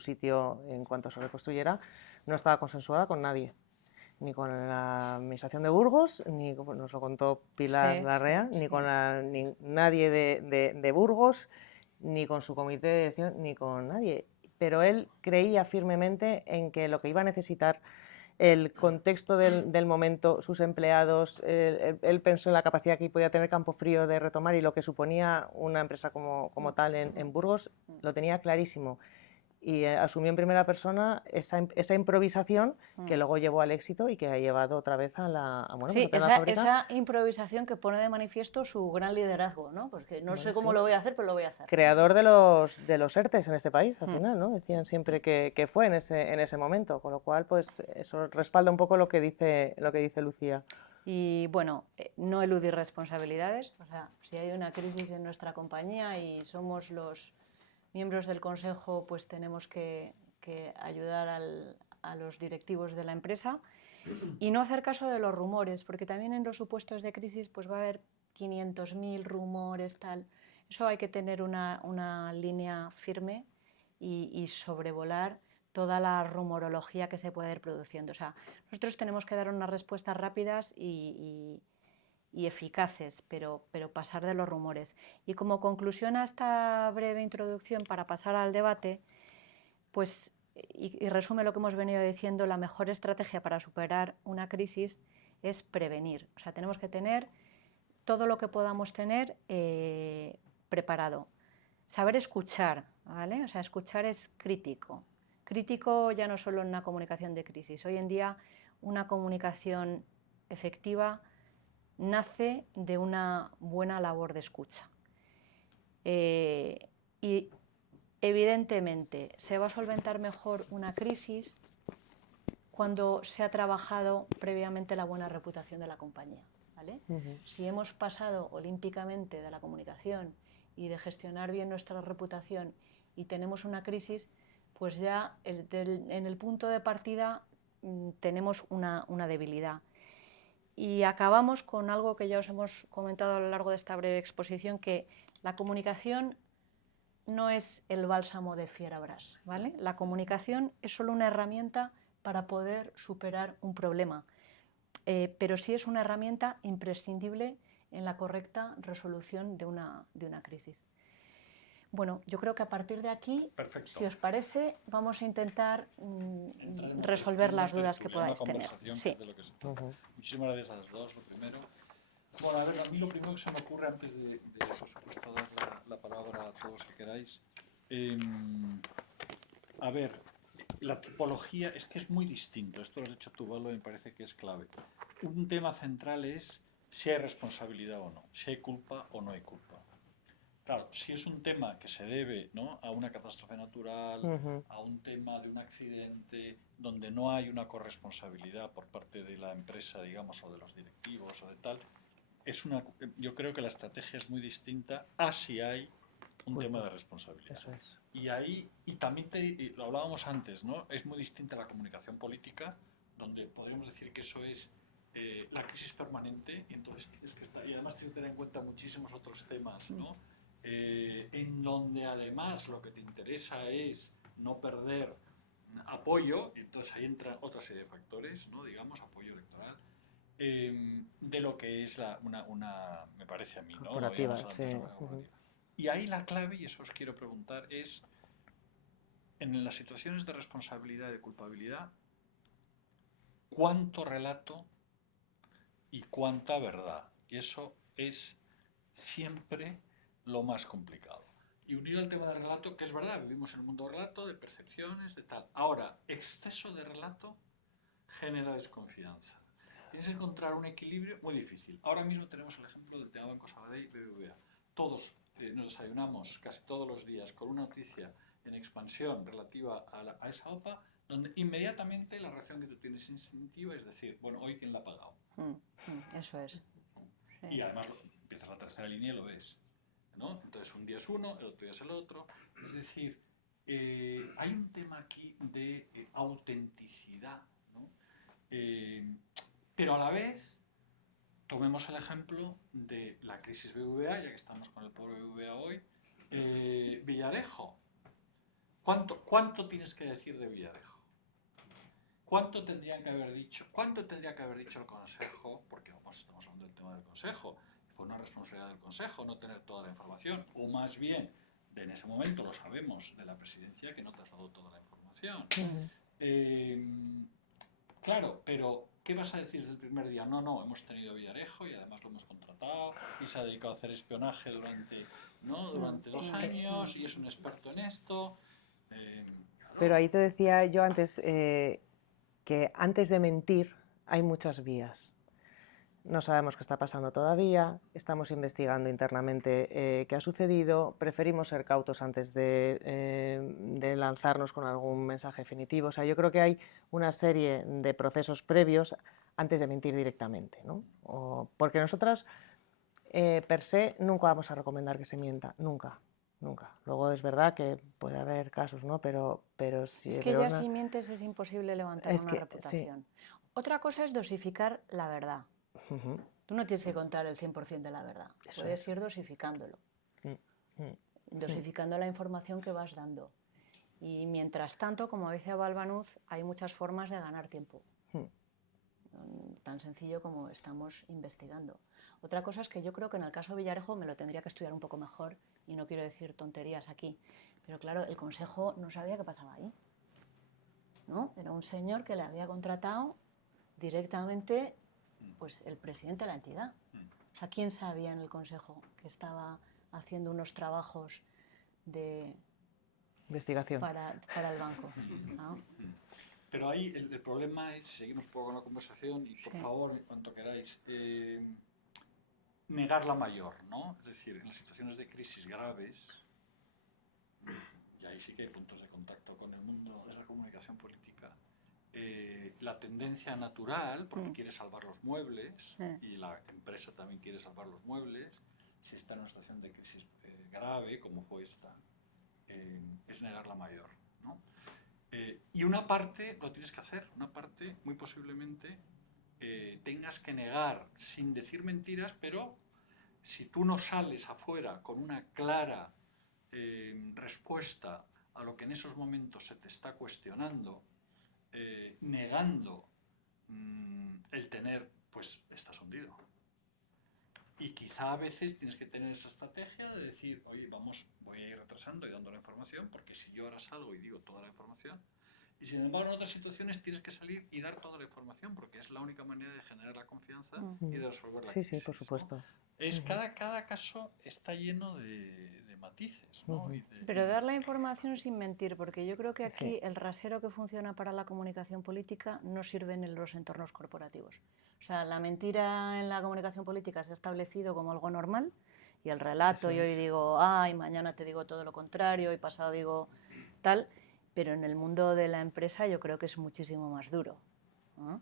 sitio en cuanto se reconstruyera, no estaba consensuada con nadie. Ni con la administración de Burgos, ni nos lo contó Pilar Larrea, ni con nadie de Burgos, ni con su comité de dirección, ni con nadie. Pero él creía firmemente en que lo que iba a necesitar, el contexto del momento, sus empleados, él pensó en la capacidad que podía tener Campofrío de retomar y lo que suponía una empresa como tal en Burgos, lo tenía clarísimo. Y asumió en primera persona esa improvisación que luego llevó al éxito y que ha llevado otra vez a la fábrica. Esa improvisación que pone de manifiesto su gran liderazgo, ¿no? Porque no sé cómo lo voy a hacer, pero lo voy a hacer. Creador de los ERTEs en este país, al final, ¿no? Decían siempre que fue en ese momento, con lo cual, pues eso respalda un poco lo que dice Lucía. Y bueno, no eludir responsabilidades. O sea, si hay una crisis en nuestra compañía y somos los miembros del consejo, pues tenemos que ayudar a los directivos de la empresa y no hacer caso de los rumores, porque también en los supuestos de crisis pues va a haber 500.000 rumores, tal. Eso hay que tener una línea firme y sobrevolar toda la rumorología que se puede ir produciendo. O sea, nosotros tenemos que dar unas respuestas rápidas y eficaces, pero pasar de los rumores. Y como conclusión a esta breve introducción, para pasar al debate, pues, y resume lo que hemos venido diciendo, la mejor estrategia para superar una crisis es prevenir. O sea, tenemos que tener todo lo que podamos tener preparado. Saber escuchar, ¿vale? O sea, escuchar es crítico. Crítico ya no solo en una comunicación de crisis. Hoy en día una comunicación efectiva nace de una buena labor de escucha. Y evidentemente se va a solventar mejor una crisis cuando se ha trabajado previamente la buena reputación de la compañía, ¿vale? Si hemos pasado olímpicamente de la comunicación y de gestionar bien nuestra reputación y tenemos una crisis, pues ya en el punto de partida tenemos una debilidad. Y acabamos con algo que ya os hemos comentado a lo largo de esta breve exposición, que la comunicación no es el bálsamo de Fierabras, ¿vale? La comunicación es solo una herramienta para poder superar un problema, pero sí es una herramienta imprescindible en la correcta resolución de una crisis. Bueno, yo creo que a partir de aquí, si os parece, vamos a intentar resolver las dudas que podáis tener. Sí. Muchísimas gracias a los dos, lo primero. Bueno, a ver, a mí lo primero que se me ocurre, antes de por supuesto, dar la palabra a todos que queráis, a ver, la tipología es que es muy distinto. Esto lo has dicho tú, Valo, y me parece que es clave. Un tema central es si hay responsabilidad o no, si hay culpa o no hay culpa. Claro, si es un tema que se debe, ¿no?, a una catástrofe natural, a un tema de un accidente, donde no hay una corresponsabilidad por parte de la empresa, digamos, o de los directivos o de tal, yo creo que la estrategia es muy distinta a si hay un tema de responsabilidad. Eso es. Y ahí, y también lo hablábamos antes, ¿no?, es muy distinta la comunicación política, donde podríamos decir que eso es la crisis permanente, y entonces tienes que estar, y además tienes que tener en cuenta muchísimos otros temas, ¿no?, en donde además lo que te interesa es no perder apoyo, y entonces ahí entra otra serie de factores, ¿no?, digamos, apoyo electoral, de lo que es me parece a mí, ¿no?, Corporativa, digamos, sí. corporativa. Y ahí la clave, y eso os quiero preguntar, es en las situaciones de responsabilidad y de culpabilidad, ¿cuánto relato y cuánta verdad? Y eso es siempre lo más complicado. Y unido al tema del relato, que es verdad, vivimos en un mundo de relato, de percepciones, de tal. Ahora, exceso de relato genera desconfianza. Tienes que encontrar un equilibrio muy difícil. Ahora mismo tenemos el ejemplo del tema Banco Sabadell y BBVA. Todos nos desayunamos casi todos los días con una noticia en expansión relativa a esa OPA, donde inmediatamente la reacción que tú tienes instintiva es decir, bueno, ¿hoy quién la ha pagado? Eso es. Sí. Y además empiezas la tercera línea y lo ves, ¿no? Entonces un día es uno, el otro día es el otro. Es decir, hay un tema aquí de autenticidad, ¿no? Pero a la vez, tomemos el ejemplo de la crisis BBVA, ya que estamos con el pobre BBVA hoy. Villarejo. ¿Cuánto tienes que decir de Villarejo? ¿Cuánto tendría que haber dicho el Consejo? Porque estamos hablando del tema del Consejo. Fue una responsabilidad del Consejo no tener toda la información, o más bien, en ese momento lo sabemos, de la presidencia que no trasladó toda la información. Claro, pero ¿qué vas a decir desde el primer día? No, hemos tenido a Villarejo y además lo hemos contratado y se ha dedicado a hacer espionaje durante 2 años y es un experto en esto. Claro. Pero ahí te decía yo antes que antes de mentir hay muchas vías. No sabemos qué está pasando todavía, estamos investigando internamente qué ha sucedido, preferimos ser cautos antes de lanzarnos con algún mensaje definitivo. O sea, yo creo que hay una serie de procesos previos antes de mentir directamente, ¿no? Porque nosotros, per se, nunca vamos a recomendar que se mienta, nunca. Luego es verdad que puede haber casos, ¿no? Pero si es que ya si mientes es imposible levantar una reputación. Sí. Otra cosa es dosificar la verdad. Tú no tienes que contar el 100% de la verdad. Puedes ir dosificándolo. Dosificando la información que vas dando. Y mientras tanto, como decía Balbanuz, hay muchas formas de ganar tiempo. Tan sencillo como estamos investigando. Otra cosa es que yo creo que en el caso de Villarejo me lo tendría que estudiar un poco mejor y no quiero decir tonterías aquí. Pero claro, el Consejo no sabía qué pasaba ahí, ¿no? Era un señor que le había contratado directamente pues, el presidente de la entidad. O sea, ¿quién sabía en el Consejo que estaba haciendo unos trabajos de investigación para el banco? ¿No? Pero ahí el problema es, seguimos un poco con la conversación y por favor, en cuanto queráis, negar la mayor, ¿no? Es decir, en las situaciones de crisis graves, y ahí sí que hay puntos de contacto con el mundo de la comunicación política, la tendencia natural, porque quiere salvar los muebles, y la empresa también quiere salvar los muebles, si está en una situación de crisis grave, como fue esta, es negar la mayor, ¿no? Y una parte lo tienes que hacer, una parte muy posiblemente tengas que negar sin decir mentiras, pero si tú no sales afuera con una clara respuesta a lo que en esos momentos se te está cuestionando, negando el tener, pues estás hundido. Y quizá a veces tienes que tener esa estrategia de decir, oye, voy a ir retrasando y dando la información, porque si yo ahora salgo y digo toda la información, y sin embargo en otras situaciones tienes que salir y dar toda la información, porque es la única manera de generar la confianza y de resolver la crisis. Sí, por supuesto. ¿No? Cada caso está lleno de matices, ¿no? Pero dar la información sin mentir, porque yo creo que aquí el rasero que funciona para la comunicación política no sirve en los entornos corporativos. O sea, la mentira en la comunicación política se ha establecido como algo normal y el relato, Eso yo hoy es. digo, ay, mañana te digo todo lo contrario y pasado digo tal, pero en el mundo de la empresa yo creo que es muchísimo más duro, ¿no?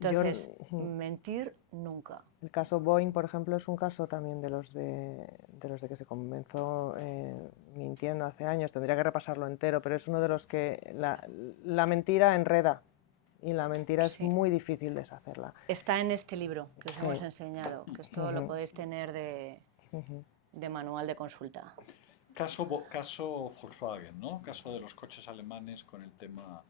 Entonces, mentir nunca. El caso Boeing, por ejemplo, es un caso también de los de que se comenzó mintiendo hace años. Tendría que repasarlo entero, pero es uno de los que la mentira enreda y la mentira es Sí. muy difícil deshacerla. Está en este libro que os Sí. hemos enseñado, que esto lo podéis tener de manual de consulta. Caso Volkswagen, ¿no? Caso de los coches alemanes con el tema...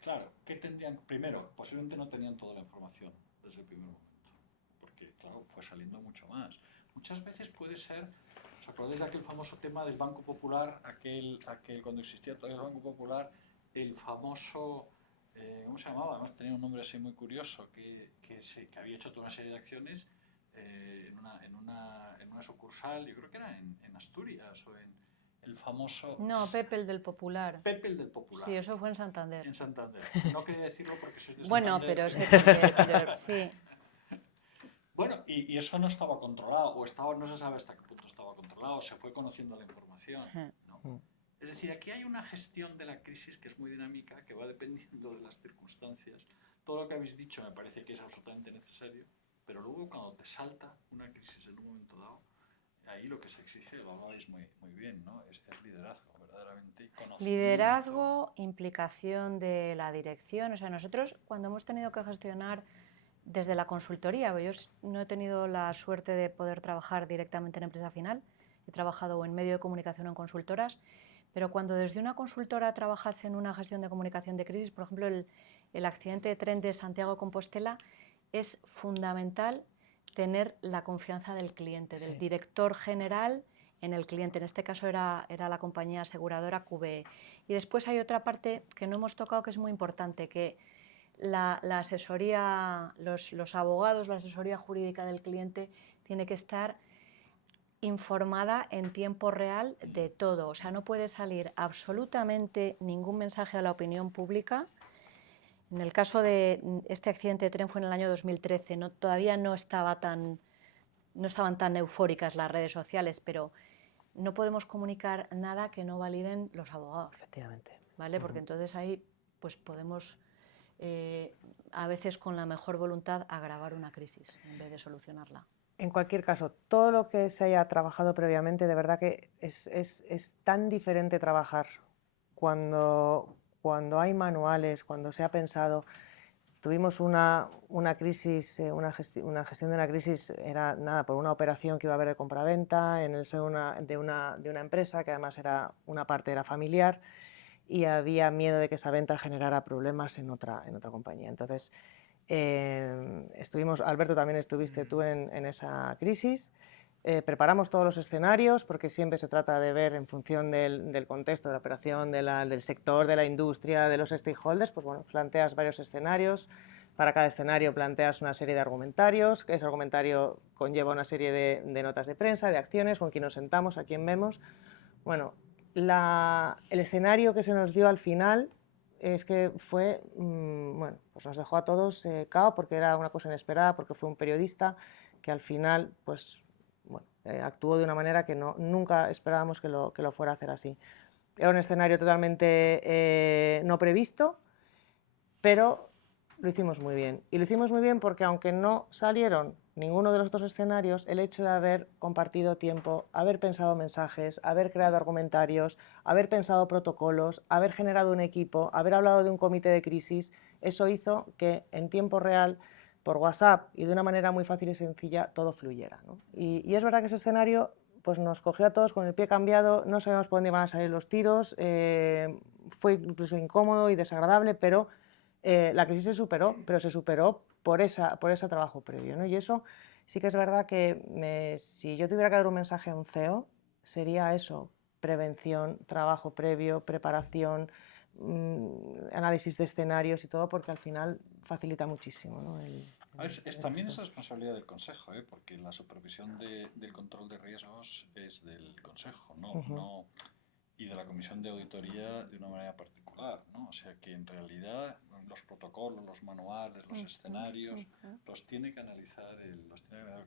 claro, ¿qué tendrían? Primero, posiblemente no tenían toda la información desde el primer momento, porque, claro, fue saliendo mucho más. Muchas veces puede ser... ¿Os acordáis de aquel famoso tema del Banco Popular? Aquel cuando existía todavía el Banco Popular, el famoso... ¿cómo se llamaba? Además tenía un nombre así muy curioso, que había hecho toda una serie de acciones en una sucursal, yo creo que era en Asturias o en el famoso... No, Pepe el del Popular. Pepe el del Popular. Sí, eso fue en Santander. En Santander. No quería decirlo porque sois de Bueno, Santander. pero sé que sí. Bueno, y eso no estaba controlado, o estaba, no se sabe hasta qué punto estaba controlado, se fue conociendo la información, ¿no? Es decir, aquí hay una gestión de la crisis que es muy dinámica, que va dependiendo de las circunstancias. Todo lo que habéis dicho me parece que es absolutamente necesario, pero luego cuando te salta una crisis en un momento dado, ahí lo que se exige, lo hablabais muy bien, ¿no? Es liderazgo, verdaderamente, y conocimiento. Liderazgo, implicación de la dirección. O sea, nosotros cuando hemos tenido que gestionar desde la consultoría, yo no he tenido la suerte de poder trabajar directamente en empresa final, he trabajado en medio de comunicación o en consultoras, pero cuando desde una consultora trabajas en una gestión de comunicación de crisis, por ejemplo, el accidente de tren de Santiago de Compostela, es fundamental tener la confianza del cliente, del director general en el cliente. En este caso era la compañía aseguradora QBE. Y después hay otra parte que no hemos tocado que es muy importante, que la asesoría, los abogados, la asesoría jurídica del cliente tiene que estar informada en tiempo real de todo. O sea, no puede salir absolutamente ningún mensaje a la opinión pública. En el caso de este accidente de tren fue en el año 2013, todavía no estaban tan eufóricas las redes sociales, pero no podemos comunicar nada que no validen los abogados. Efectivamente. ¿Vale? Porque entonces ahí pues podemos, a veces con la mejor voluntad, agravar una crisis en vez de solucionarla. En cualquier caso, todo lo que se haya trabajado previamente, de verdad que es tan diferente trabajar cuando hay manuales, cuando se ha pensado. Tuvimos una crisis, una gestión de una crisis, era nada, por una operación que iba a haber de compraventa en el seno de una empresa, que además una parte era familiar, y había miedo de que esa venta generara problemas en otra compañía. Entonces, Alberto, también estuviste tú en esa crisis. Preparamos todos los escenarios porque siempre se trata de ver en función del contexto de la operación, del sector, de la industria, de los stakeholders, pues bueno, planteas varios escenarios. Para cada escenario planteas una serie de argumentarios, que ese argumentario conlleva una serie de notas de prensa, de acciones, con quién nos sentamos, a quién vemos. Bueno, el escenario que se nos dio al final es que fue, bueno, pues nos dejó a todos cao porque era una cosa inesperada, porque fue un periodista que al final, pues, bueno, actuó de una manera que nunca esperábamos que lo fuera a hacer así. Era un escenario totalmente no previsto, pero lo hicimos muy bien. Y lo hicimos muy bien porque aunque no salieron ninguno de los dos escenarios, el hecho de haber compartido tiempo, haber pensado mensajes, haber creado argumentarios, haber pensado protocolos, haber generado un equipo, haber hablado de un comité de crisis, eso hizo que en tiempo real, por WhatsApp y de una manera muy fácil y sencilla, todo fluyera, ¿no? Y es verdad que ese escenario pues nos cogió a todos con el pie cambiado, no sabíamos por dónde iban a salir los tiros, fue incluso incómodo y desagradable, pero la crisis se superó, pero se superó por ese trabajo previo, ¿no? Y eso sí que es verdad que si yo tuviera que dar un mensaje a un CEO, sería eso: prevención, trabajo previo, preparación, análisis de escenarios y todo, porque al final facilita muchísimo, ¿no? También es responsabilidad del Consejo, porque la supervisión del control de riesgos es del Consejo, y de la Comisión de Auditoría de una manera particular. controlar, ¿no? O sea que en realidad los protocolos, los manuales, los escenarios, los tiene que analizar el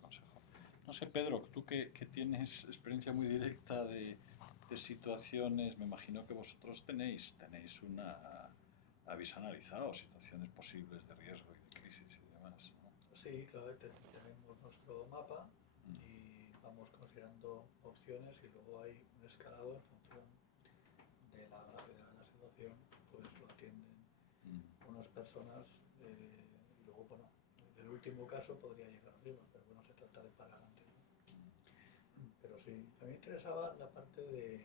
Consejo. No sé, Pedro, tú que tienes experiencia muy directa de situaciones, me imagino que vosotros tenéis habéis analizado situaciones posibles de riesgo y de crisis y demás, ¿no? Sí, claro, tenemos nuestro mapa y vamos considerando opciones y luego hay un escalado en función de la gravedad de la situación, pues lo atienden unas personas y luego, bueno, en el último caso podría llegar arriba, pero bueno, se trata de parar antes, ¿no? Pero sí, a mí me interesaba la parte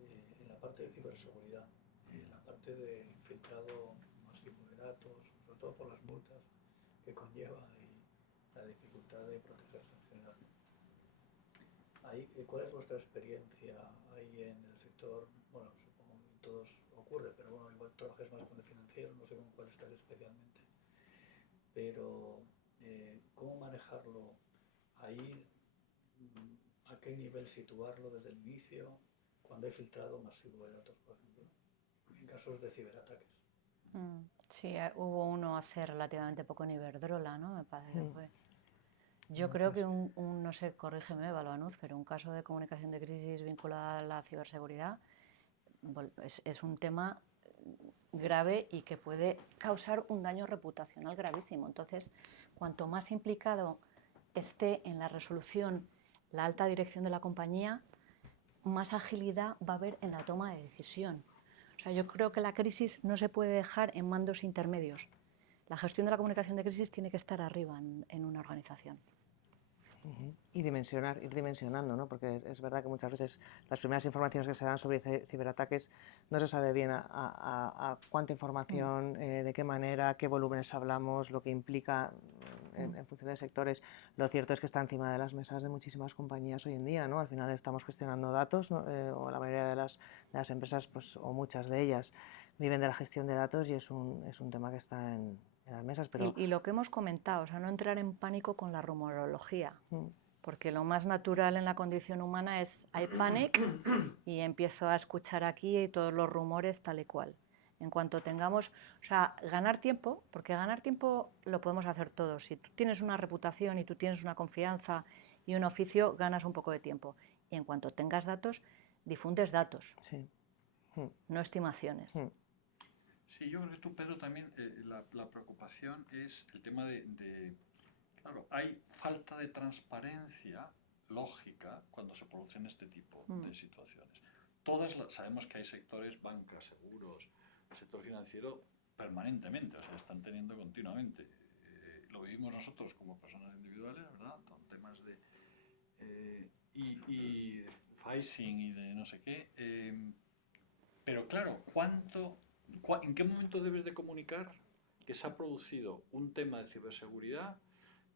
en la parte de ciberseguridad, en la parte de filtrado masivo de datos, sobre todo por las multas que conlleva y la dificultad de protegerse en general. Ahí, ¿cuál es vuestra experiencia ahí en el sector? Bueno, supongo que en todos ocurre, pero bueno, igual trabajáis más con el financiero, no sé con cuál estáis especialmente. Pero, ¿cómo manejarlo ahí? ¿A qué nivel situarlo desde el inicio? Cuando hay filtrado masivo de datos, por ejemplo, en casos de ciberataques. Sí, hubo uno hace relativamente poco en Iberdrola, ¿no? Me parece que fue. Yo creo que no sé, corrígeme, Balvanuz, pero un caso de comunicación de crisis vinculada a la ciberseguridad es un tema grave y que puede causar un daño reputacional gravísimo. Entonces, cuanto más implicado esté en la resolución la alta dirección de la compañía, más agilidad va a haber en la toma de decisión. O sea, yo creo que la crisis no se puede dejar en mandos intermedios. La gestión de la comunicación de crisis tiene que estar arriba en una organización. Y ir dimensionando, ¿no? Porque es verdad que muchas veces las primeras informaciones que se dan sobre ciberataques no se sabe bien a cuánta información, de qué manera, qué volúmenes hablamos, lo que implica en función de sectores. Lo cierto es que está encima de las mesas de muchísimas compañías hoy en día, ¿no? Al final estamos gestionando datos, ¿no? O la mayoría de las empresas, pues, o muchas de ellas, viven de la gestión de datos y es un tema que está en las mesas, pero... Y lo que hemos comentado, o sea, no entrar en pánico con la rumorología, porque lo más natural en la condición humana es hay panic y empiezo a escuchar aquí todos los rumores tal y cual. En cuanto tengamos, o sea, ganar tiempo, porque ganar tiempo lo podemos hacer todos. Si tú tienes una reputación y tú tienes una confianza y un oficio, ganas un poco de tiempo. Y en cuanto tengas datos, difundes datos, no estimaciones. Sí, yo creo que tú, Pedro, también la preocupación es el tema claro, hay falta de transparencia lógica cuando se producen este tipo de situaciones. Sabemos que hay sectores, bancas, seguros, el sector financiero, permanentemente, o sea, están teniendo continuamente. Lo vivimos nosotros como personas individuales, ¿verdad? Con temas de y de phishing y de no sé qué. Pero claro, ¿en qué momento debes de comunicar que se ha producido un tema de ciberseguridad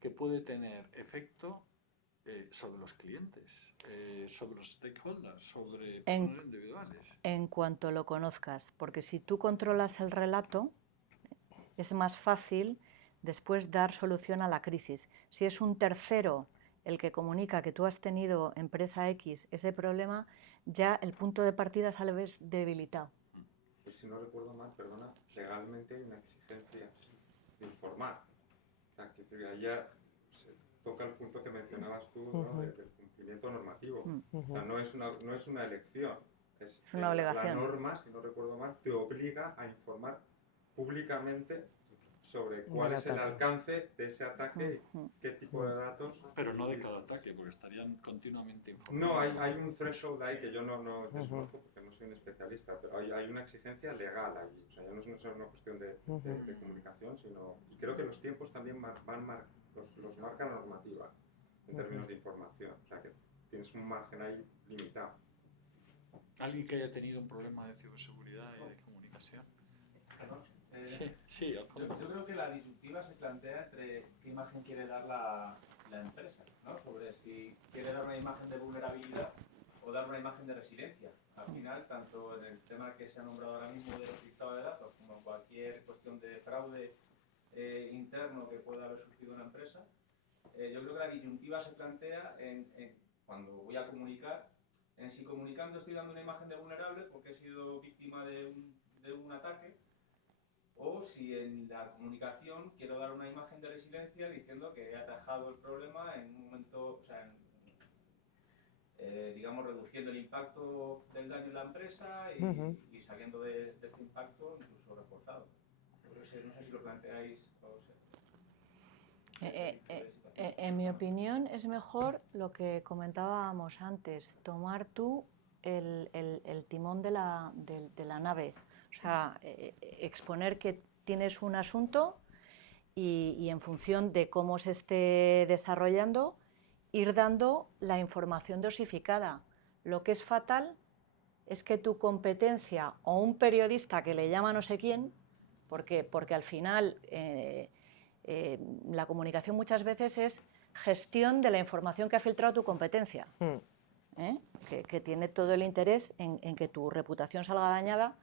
que puede tener efecto sobre los clientes, sobre los stakeholders, sobre personas individuales? En cuanto lo conozcas, porque si tú controlas el relato, es más fácil después dar solución a la crisis. Si es un tercero el que comunica que tú has tenido, empresa X, ese problema, ya el punto de partida sale debilitado. Pues si no recuerdo mal, perdona, legalmente hay una exigencia de informar. O sea, que ahí ya se toca el punto que mencionabas tú, ¿no? del cumplimiento normativo. O sea, no es una elección, es una obligación. La norma, si no recuerdo mal, te obliga a informar públicamente sobre cuál es el alcance de ese ataque y qué tipo de datos. Pero no de cada ataque, porque estarían continuamente informando. No, hay un threshold ahí que yo no desconozco porque no soy un especialista, pero hay una exigencia legal allí. O sea, ya no es una cuestión de comunicación, sino... Y creo que los tiempos también los marca la normativa en términos de información. O sea, que tienes un margen ahí limitado. ¿Alguien que haya tenido un problema de ciberseguridad y de comunicación? Sí, yo creo que la disyuntiva se plantea entre qué imagen quiere dar la empresa, ¿no? Sobre si quiere dar una imagen de vulnerabilidad o dar una imagen de resiliencia. Al final, tanto en el tema que se ha nombrado ahora mismo de registrado de datos, como en cualquier cuestión de fraude interno que pueda haber surgido en la empresa, yo creo que la disyuntiva se plantea cuando voy a comunicar en si comunicando estoy dando una imagen de vulnerable porque he sido víctima de un ataque, o si en la comunicación quiero dar una imagen de resiliencia diciendo que he atajado el problema en un momento, o sea, digamos, reduciendo el impacto del daño en la empresa y saliendo de este impacto incluso reforzado. No sé si lo planteáis. En mi opinión es mejor lo que comentábamos antes, tomar tú el timón de la nave, o sea, exponer que tienes un asunto y en función de cómo se esté desarrollando, ir dando la información dosificada. Lo que es fatal es que tu competencia o un periodista que le llama no sé quién, porque al final la comunicación muchas veces es gestión de la información que ha filtrado tu competencia, que tiene todo el interés en que tu reputación salga dañada,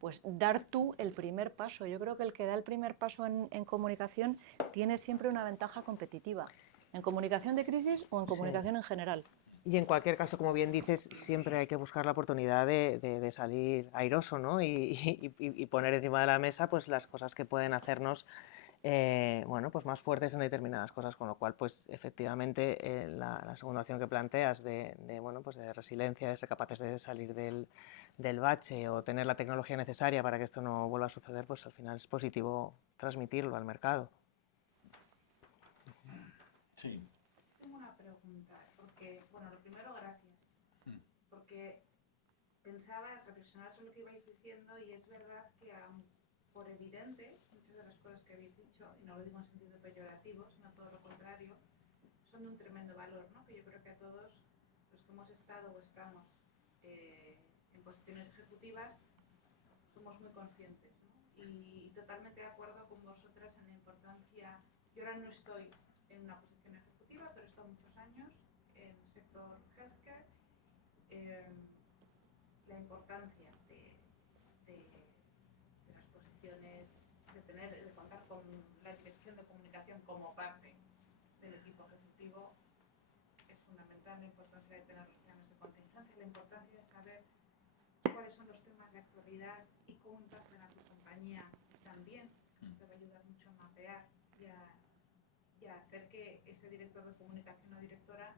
pues dar tú el primer paso. Yo creo que el que da el primer paso en comunicación tiene siempre una ventaja competitiva, en comunicación de crisis o en comunicación en general. Y en cualquier caso, como bien dices, siempre hay que buscar la oportunidad de salir airoso, ¿no? Y poner encima de la mesa pues, las cosas que pueden hacernos bueno, pues más fuertes en determinadas cosas, con lo cual, pues efectivamente, la segunda opción que planteas bueno, pues de resiliencia, de ser capaces de salir del bache o tener la tecnología necesaria para que esto no vuelva a suceder, pues al final es positivo transmitirlo al mercado. Sí. Tengo una pregunta, porque, bueno, lo primero, gracias, porque pensaba reflexionar sobre lo que ibais diciendo y es verdad que, por evidente, muchas de las cosas que habéis dicho, y no lo digo en sentido peyorativo, sino todo lo contrario, son de un tremendo valor, ¿no? Que yo creo que a todos los que hemos estado o estamos en posiciones ejecutivas somos muy conscientes, ¿no? Y totalmente de acuerdo con vosotras en la importancia. Yo ahora no estoy en una posición ejecutiva, pero he estado muchos años en el sector healthcare. La importancia de las posiciones, de contar con la dirección de comunicación como parte del equipo ejecutivo es fundamental. La importancia de tener los planes de contingencia, la importancia de saber cuáles son los temas de actualidad y cómo impactan a tu compañía también. Te va a ayudar mucho a mapear y a hacer que ese director de comunicación o directora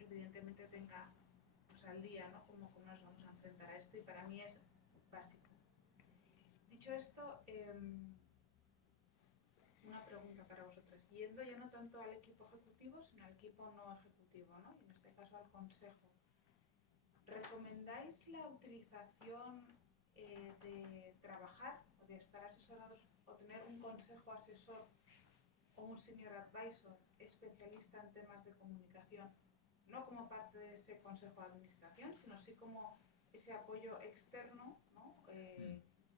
evidentemente tenga pues, al día, ¿no? Cómo nos vamos a enfrentar a esto, y para mí es básico. Dicho esto, una pregunta para vosotros, yendo ya no tanto al equipo ejecutivo, sino al equipo no ejecutivo, ¿no? Y en este caso al consejo. ¿Recomendáis la utilización de trabajar o de estar asesorados o tener un consejo asesor o un senior advisor especialista en temas de comunicación, no como parte de ese consejo de administración, sino sí como ese apoyo externo, ¿no?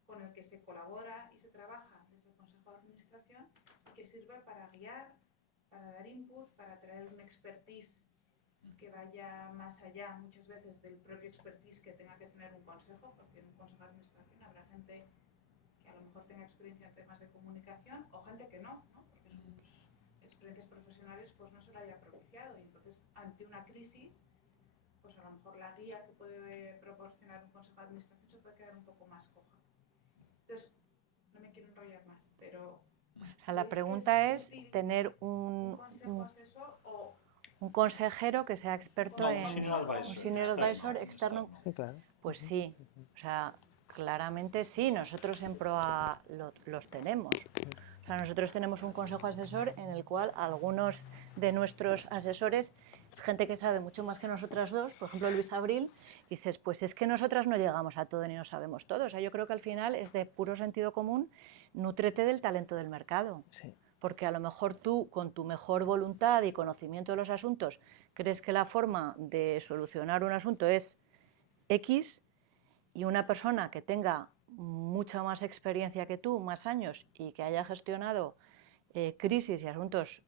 Con el que se colabora y se trabaja desde el consejo de administración y que sirve para guiar, para dar input, para traer un expertise que vaya más allá muchas veces del propio expertise que tenga que tener un consejo, porque en un consejo de administración habrá gente que a lo mejor tenga experiencia en temas de comunicación o gente que no, ¿no? Porque sus experiencias profesionales pues no se lo haya propiciado, y entonces ante una crisis pues a lo mejor la guía que puede proporcionar un consejo de administración se puede quedar un poco más coja. Entonces, no me quiero enrollar más, pero la pregunta es tener un consejo asesor o un consejero que sea experto No, en un senior advisor externo. Sí, claro. Pues sí, o sea, claramente sí, nosotros en PROA los tenemos. O sea, nosotros tenemos un consejo asesor en el cual algunos de nuestros asesores, gente que sabe mucho más que nosotras dos, por ejemplo Luis Abril, dices, pues es que nosotras no llegamos a todo ni no sabemos todo. O sea, yo creo que al final es de puro sentido común, nútrete del talento del mercado. Sí. Porque a lo mejor tú, con tu mejor voluntad y conocimiento de los asuntos, crees que la forma de solucionar un asunto es X, y una persona que tenga mucha más experiencia que tú, más años, y que haya gestionado crisis y asuntos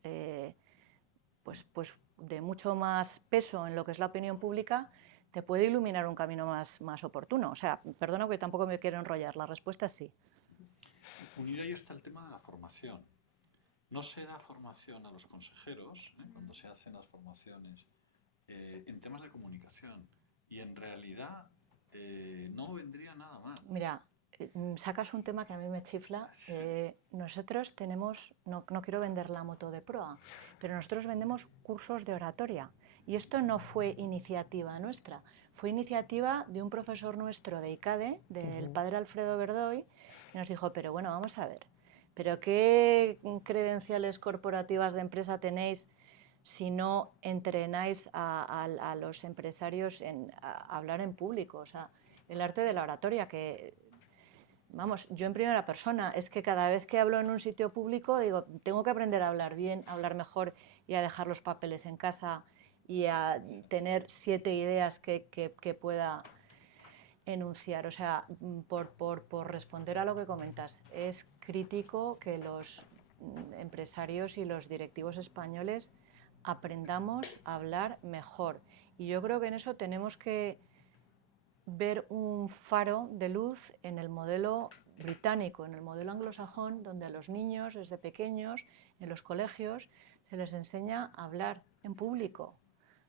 pues de mucho más peso en lo que es la opinión pública, te puede iluminar un camino más oportuno. O sea, perdona porque tampoco me quiero enrollar, la respuesta es sí. Unido a ello está el tema de la formación. No se da formación a los consejeros cuando se hacen las formaciones en temas de comunicación. y en realidad no vendría nada mal. Mira, sacas un tema que a mí me chifla. Nosotros tenemos, no quiero vender la moto de proa, pero nosotros vendemos cursos de oratoria. Y esto no fue iniciativa nuestra, fue iniciativa de un profesor nuestro de ICADE, del padre Alfredo Verdoy, y nos dijo, pero bueno, vamos a ver, ¿pero qué credenciales corporativas de empresa tenéis si no entrenáis a los empresarios a hablar en público? O sea, el arte de la oratoria, que, vamos, yo en primera persona, es que cada vez que hablo en un sitio público digo, tengo que aprender a hablar bien, a hablar mejor y a dejar los papeles en casa y a tener 7 ideas que pueda enunciar. O sea, por responder a lo que comentas, es crítico que los empresarios y los directivos españoles aprendamos a hablar mejor. Y yo creo que en eso tenemos que ver un faro de luz en el modelo británico, en el modelo anglosajón, donde a los niños desde pequeños en los colegios se les enseña a hablar en público.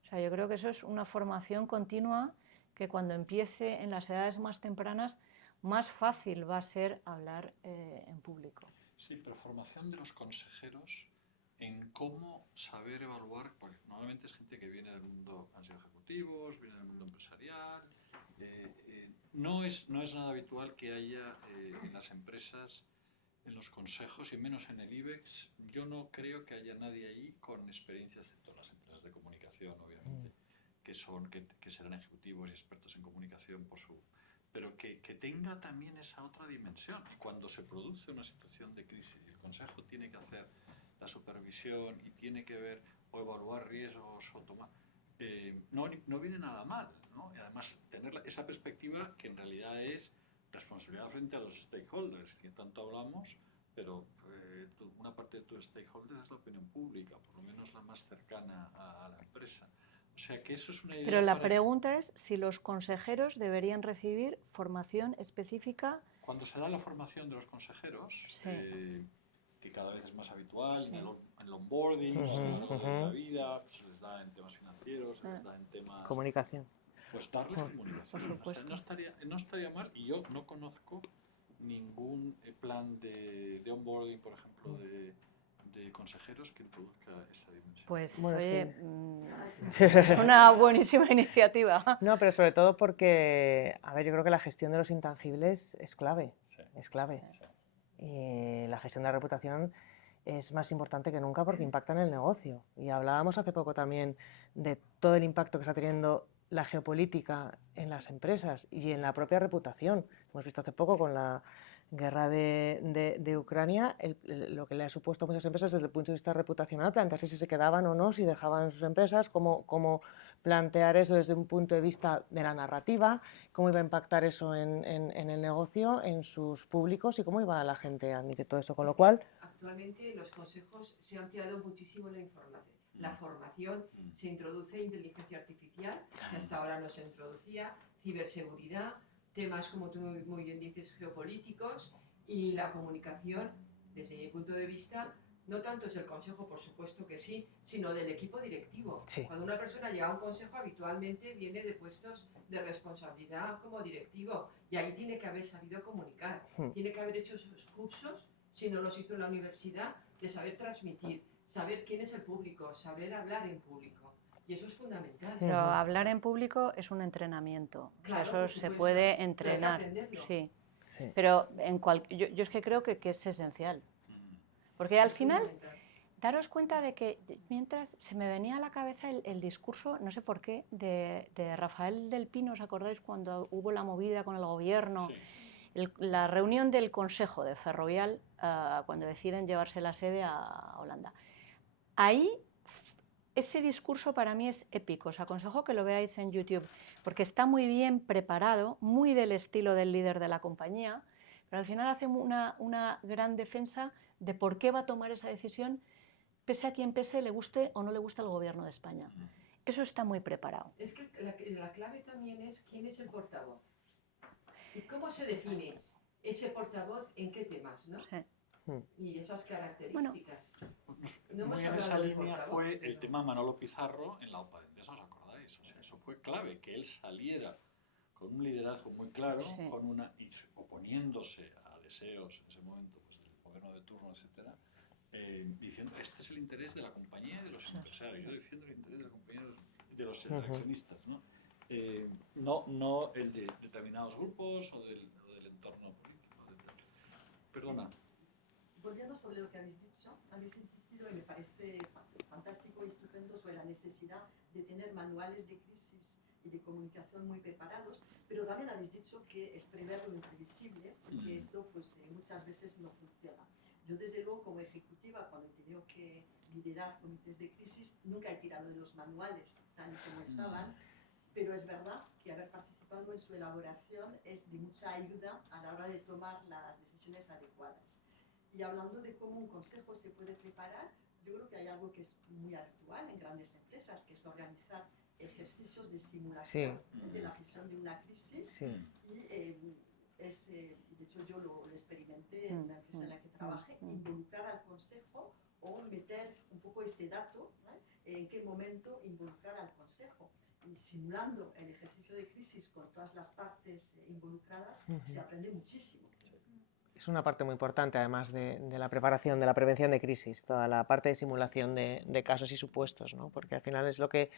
O sea, yo creo que eso es una formación continua que cuando empiece en las edades más tempranas más fácil va a ser hablar en público. Sí, pero formación de los consejeros en cómo saber evaluar, porque normalmente es gente que viene del mundo, han sido ejecutivos, viene del mundo empresarial. No es nada habitual que haya en las empresas, en los consejos y menos en el IBEX. Yo no creo que haya nadie ahí con experiencia, excepto las empresas de comunicación, obviamente, que serán ejecutivos y expertos en comunicación pero que tenga también esa otra dimensión. Y cuando se produce una situación de crisis y el consejo tiene que hacer la supervisión y tiene que ver o evaluar riesgos o tomar... no viene nada mal, ¿no? Y además tener esa perspectiva que en realidad es responsabilidad frente a los stakeholders, que tanto hablamos, pero una parte de tus stakeholders es la opinión pública, por lo menos la más cercana a la empresa. O sea que eso es una idea. Pero la pregunta es si los consejeros deberían recibir formación específica. Cuando se da la formación de los consejeros, sí, que cada vez es más habitual, sí, en el onboarding, a lo largo de la vida, pues se les da en temas financieros, se les da en temas... Comunicación. Pues darles comunicación. Por o sea, no estaría mal, y yo no conozco ningún plan de onboarding, por ejemplo, de consejeros que introduzca esa dimensión. Pues Bueno, oye, es una buenísima iniciativa. No, pero sobre todo porque, a ver, yo creo que la gestión de los intangibles es clave, Sí. es clave. Sí. Y la gestión de la reputación es más importante que nunca porque impacta en el negocio. Y hablábamos hace poco también de todo el impacto que está teniendo la geopolítica en las empresas y en la propia reputación. Hemos visto hace poco con la guerra de Ucrania, lo que le ha supuesto a muchas empresas desde el punto de vista reputacional, plantearse si se quedaban o no, si dejaban sus empresas, cómo plantear eso desde un punto de vista de la narrativa, cómo iba a impactar eso en el negocio, en sus públicos y cómo iba la gente a admitir todo eso, con lo cual... Actualmente los consejos se ha ampliado muchísimo la información. La formación, se introduce inteligencia artificial, que hasta ahora no se introducía, ciberseguridad, temas como tú muy bien dices, geopolíticos, y la comunicación, desde mi punto de vista, no tanto es el consejo, por supuesto que sí, sino del equipo directivo. Sí. Cuando una persona llega a un consejo, habitualmente viene de puestos de responsabilidad como directivo, y ahí tiene que haber sabido comunicar, tiene que haber hecho sus cursos, si no los hizo en la universidad, de saber transmitir, saber quién es el público, saber hablar en público. Y eso es fundamental. Pero hablar en público es un entrenamiento. Claro, o sea, eso se puede entrenar. Sí. Sí. Pero yo es que creo que es esencial. Porque al final, daros cuenta de que mientras se me venía a la cabeza el discurso, no sé por qué, de Rafael del Pino, ¿os acordáis cuando hubo la movida con el gobierno? Sí. La reunión del Consejo de Ferrovial, cuando deciden llevarse la sede a Holanda. Ahí, ese discurso para mí es épico. Os aconsejo que lo veáis en YouTube, porque está muy bien preparado, muy del estilo del líder de la compañía, pero al final hace una gran defensa de por qué va a tomar esa decisión, pese a quien pese, le guste o no le guste al gobierno de España. Eso está muy preparado. Es que la clave también es quién es el portavoz. ¿Y cómo se define ese portavoz en qué temas, no? Sí. Y esas características. Bueno, no muy en esa línea fue el tema Manolo Pizarro en la OPA de Endesa, ¿os acordáis? O sea, eso fue clave que él saliera con un liderazgo muy claro, Sí. con oponiéndose a deseos en ese momento pues, del gobierno de turno, etcétera, diciendo este es el interés de la compañía y de los empresarios, yo defiendo el interés de la compañía y de los accionistas, ¿no? No el de determinados grupos o del entorno político. Perdona. Volviendo sobre lo que habéis dicho, habéis insistido y me parece fantástico y estupendo sobre la necesidad de tener manuales de crisis y de comunicación muy preparados, pero también habéis dicho que es prever lo imprevisible, porque esto pues, muchas veces no funciona. Yo desde luego como ejecutiva, cuando he tenido que liderar comités de crisis, nunca he tirado de los manuales tal y como estaban, pero es verdad que haber participado en su elaboración es de mucha ayuda a la hora de tomar las decisiones adecuadas. Y hablando de cómo un consejo se puede preparar, yo creo que hay algo que es muy habitual en grandes empresas, que es organizar ejercicios de simulación de la gestión de una crisis. Y de hecho yo lo experimenté en una empresa en la que trabajé, involucrar al consejo o meter un poco este dato, ¿no? En qué momento involucrar al consejo. Y simulando el ejercicio de crisis con todas las partes involucradas, se aprende muchísimo. Es una parte muy importante, además de la preparación, de la prevención de crisis, toda la parte de simulación de casos y supuestos, ¿no? Porque al final es lo que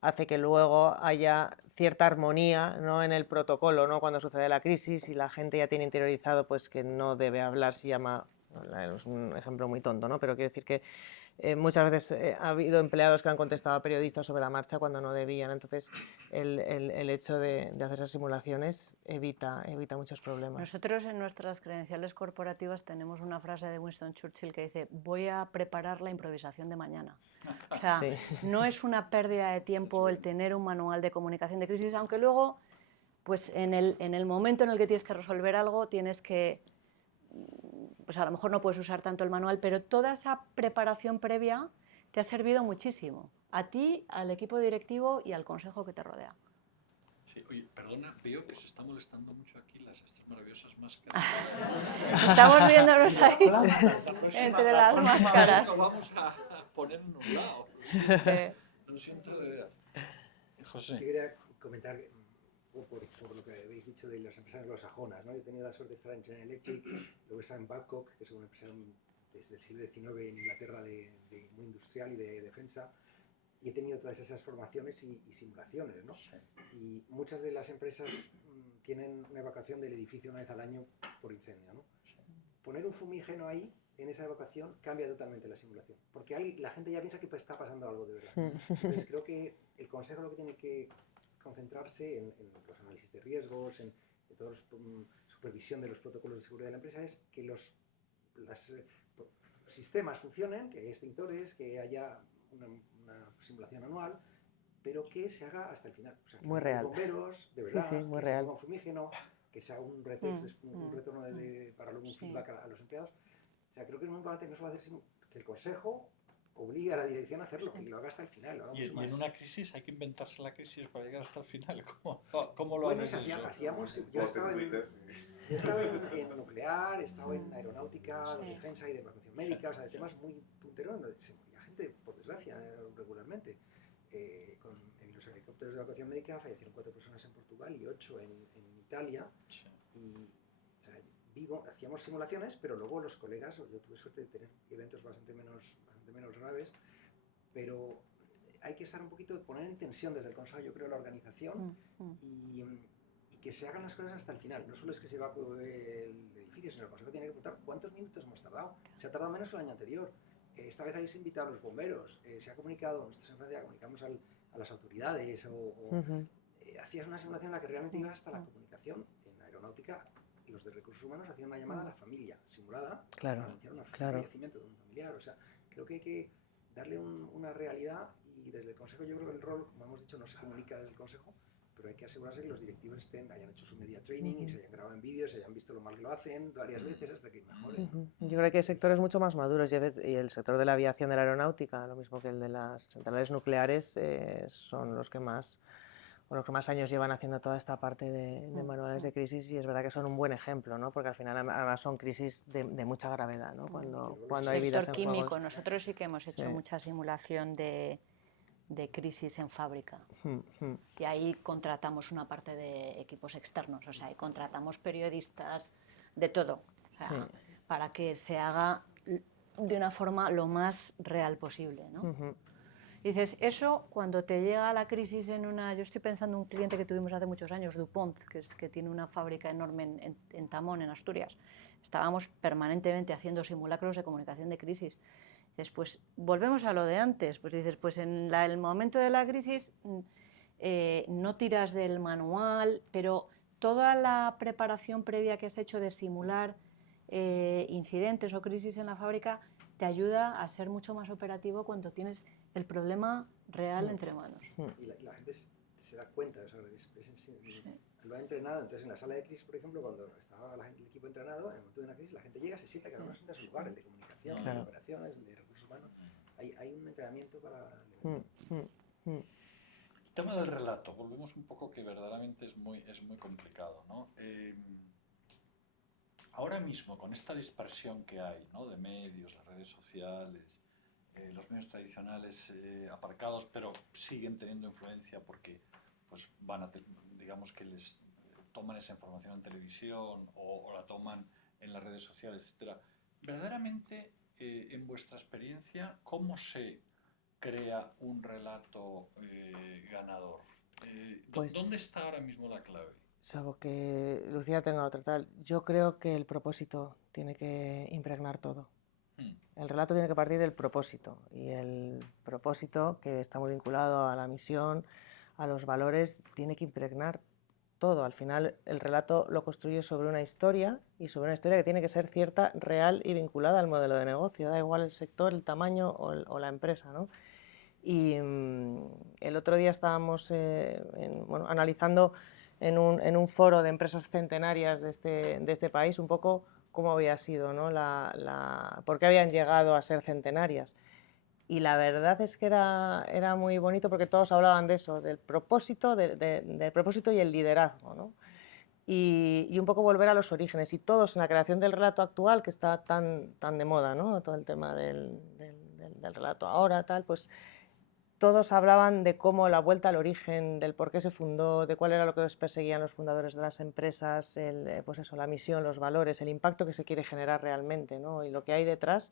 hace que luego haya cierta armonía, ¿no? En el protocolo, ¿no? Cuando sucede la crisis y la gente ya tiene interiorizado pues, que no debe hablar si llama, es un ejemplo muy tonto, ¿no? Pero quiero decir que muchas veces ha habido empleados que han contestado a periodistas sobre la marcha cuando no debían, entonces el hecho de hacer esas simulaciones evita muchos problemas. Nosotros en nuestras credenciales corporativas tenemos una frase de Winston Churchill que dice: voy a preparar la improvisación de mañana. O sea, Sí. no es una pérdida de tiempo el tener un manual de comunicación de crisis, aunque luego, pues en el momento en el que tienes que resolver algo, tienes que, pues a lo mejor no puedes usar tanto el manual, pero toda esa preparación previa te ha servido muchísimo, a ti, al equipo directivo y al consejo que te rodea. Sí, oye, perdona, veo que se está molestando mucho aquí estas maravillosas máscaras. Estamos viéndonos ahí entre las máscaras. Nos vamos a poner en un lado. Lo siento de verdad. José. Yo quería comentar por lo que habéis dicho de las empresas anglosajonas, ¿no? Yo he tenido la suerte de estar en General Electric, luego he estado en Babcock, que es una empresa desde el siglo XIX en Inglaterra muy industrial y de defensa, y he tenido todas esas formaciones y simulaciones, ¿no? Sí. Y muchas de las empresas tienen una evacuación del edificio una vez al año por incendio, ¿no? Sí. Poner un fumígeno ahí, en esa evacuación, cambia totalmente la simulación, porque la gente ya piensa que está pasando algo de verdad. Entonces creo que el consejo lo que tiene que concentrarse en los análisis de riesgos, en toda la supervisión de los protocolos de seguridad de la empresa, es que los sistemas funcionen, que haya extintores, que haya una simulación anual, pero que se haga hasta el final. O sea, que muy real. Bomberos, de verdad, sí, muy que real. se haga un fumígeno, que se haga un retext, un retorno para luego un feedback a los empleados. O sea, creo que es muy importante que no solo hacer, que el consejo obligue a la dirección a hacerlo y lo haga hasta el final. Lo haga y más. en una crisis hay que inventarse la crisis para llegar hasta el final. ¿Cómo lo bueno, habéis hecho? Yo he estado en nuclear, he estado en aeronáutica, de defensa y de evacuación médica, o sea, de temas muy punteros donde se moría gente, por desgracia, regularmente. En los helicópteros de evacuación médica fallecieron 4 personas en Portugal y 8 en Italia. Sí. Y o sea, hacíamos simulaciones, pero luego los colegas, yo tuve suerte de tener eventos bastante menos graves, pero hay que estar un poquito, poner en tensión desde el consejo, yo creo, la organización y que se hagan las cosas hasta el final. No solo es que se evacúe el edificio, sino el consejo tiene que preguntar cuántos minutos hemos tardado. Se ha tardado menos que el año anterior. Esta vez habéis invitado a los bomberos, se ha comunicado, nosotros en Francia comunicamos a las autoridades hacías una simulación en la que realmente ibas hasta la comunicación. En aeronáutica, los de recursos humanos hacían una llamada a la familia simulada para anunciar un fallecimiento de un familiar. O sea, creo que hay que darle una realidad y desde el consejo yo creo que el rol, como hemos dicho, no se comunica desde el consejo, pero hay que asegurarse que los directivos hayan hecho su media training y se hayan grabado en vídeos, se hayan visto lo mal que lo hacen varias veces hasta que mejoren. Yo creo que hay sectores mucho más maduros y el sector de la aviación, de la aeronáutica, lo mismo que el de las centrales nucleares, son los que más años llevan haciendo toda esta parte de manuales de crisis y es verdad que son un buen ejemplo, ¿no? Porque al final además son crisis de mucha gravedad, ¿no? Cuando hay vidas en juego. Sector químico, nosotros sí que hemos hecho mucha simulación de de crisis en fábrica. Y ahí contratamos una parte de equipos externos, o sea, ahí contratamos periodistas, de todo, o sea, para que se haga de una forma lo más real posible, ¿no? Y dices, eso cuando te llega la crisis en una... Yo estoy pensando en un cliente que tuvimos hace muchos años, DuPont, que tiene una fábrica enorme en Tamón, en Asturias. Estábamos permanentemente haciendo simulacros de comunicación de crisis. Después, volvemos a lo de antes, pues dices, pues en el momento de la crisis no tiras del manual, pero toda la preparación previa que has hecho de simular incidentes o crisis en la fábrica te ayuda a ser mucho más operativo cuando tienes el problema real entre manos. Y la gente se da cuenta, o sea, lo ha entrenado. Entonces, en la sala de crisis, por ejemplo, cuando estaba el equipo entrenado, en el momento de una crisis, la gente llega, se sienta, cada uno se sienta a su lugar, el de comunicación, el de operaciones, el de recursos humanos. Hay un entrenamiento para... El tema del relato, volvemos un poco que verdaderamente es muy complicado, ¿no? Ahora mismo, con esta dispersión que hay, ¿no? De medios, las redes sociales, los medios tradicionales aparcados, pero siguen teniendo influencia porque pues, digamos que les toman esa información en televisión o la toman en las redes sociales, etc. Verdaderamente, en vuestra experiencia, ¿cómo se crea un relato ganador? ¿Dónde está ahora mismo la clave? Salvo que Lucía tenga otra tal, yo creo que el propósito tiene que impregnar todo. El relato tiene que partir del propósito, y el propósito, que está muy vinculado a la misión, a los valores, tiene que impregnar todo. Al final el relato lo construye sobre una historia, y sobre una historia que tiene que ser cierta, real y vinculada al modelo de negocio, da igual el sector, el tamaño o la empresa, ¿no? Y el otro día estábamos analizando en un foro de empresas centenarias de este país un poco cómo había sido, ¿no? por qué habían llegado a ser centenarias. Y la verdad es que era muy bonito porque todos hablaban de eso, del propósito, del propósito y el liderazgo, ¿no? Y un poco volver a los orígenes. Y todos en la creación del relato actual, que está tan de moda, ¿no? Todo el tema del relato ahora, tal, pues todos hablaban de cómo la vuelta al origen, del por qué se fundó, de cuál era lo que perseguían los fundadores de las empresas, pues eso, la misión, los valores, el impacto que se quiere generar realmente, ¿no? Y lo que hay detrás,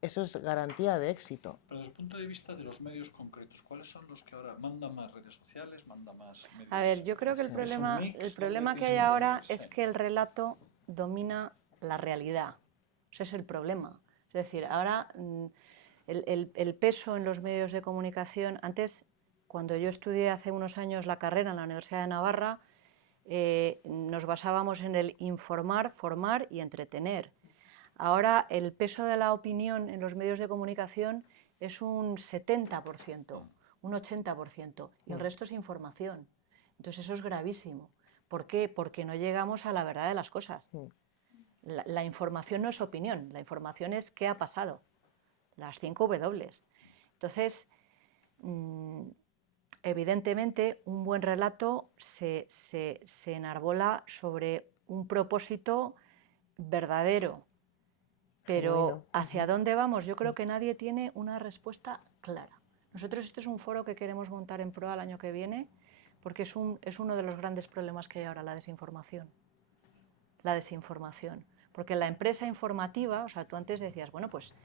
eso es garantía de éxito. Pero desde el punto de vista de los medios concretos, ¿cuáles son los que ahora mandan más redes sociales, mandan más medios? A ver, yo creo que el problema que hay ahora es que el relato domina la realidad. Ese es el problema. Es decir, ahora el peso en los medios de comunicación, antes, cuando yo estudié hace unos años la carrera en la Universidad de Navarra, nos basábamos en el informar, formar y entretener. Ahora el peso de la opinión en los medios de comunicación es un 70%, un 80%, y el resto es información. Entonces eso es gravísimo. ¿Por qué? Porque no llegamos a la verdad de las cosas. La información no es opinión, la información es qué ha pasado, las 5 W. Entonces, evidentemente, un buen relato se enarbola sobre un propósito verdadero. Pero ¿hacia dónde vamos? Yo creo que nadie tiene una respuesta clara. Nosotros este es un foro que queremos montar en Proa el año que viene porque es uno de los grandes problemas que hay ahora, la desinformación. La desinformación. Porque la empresa informativa, o sea, tú antes decías, bueno, pues,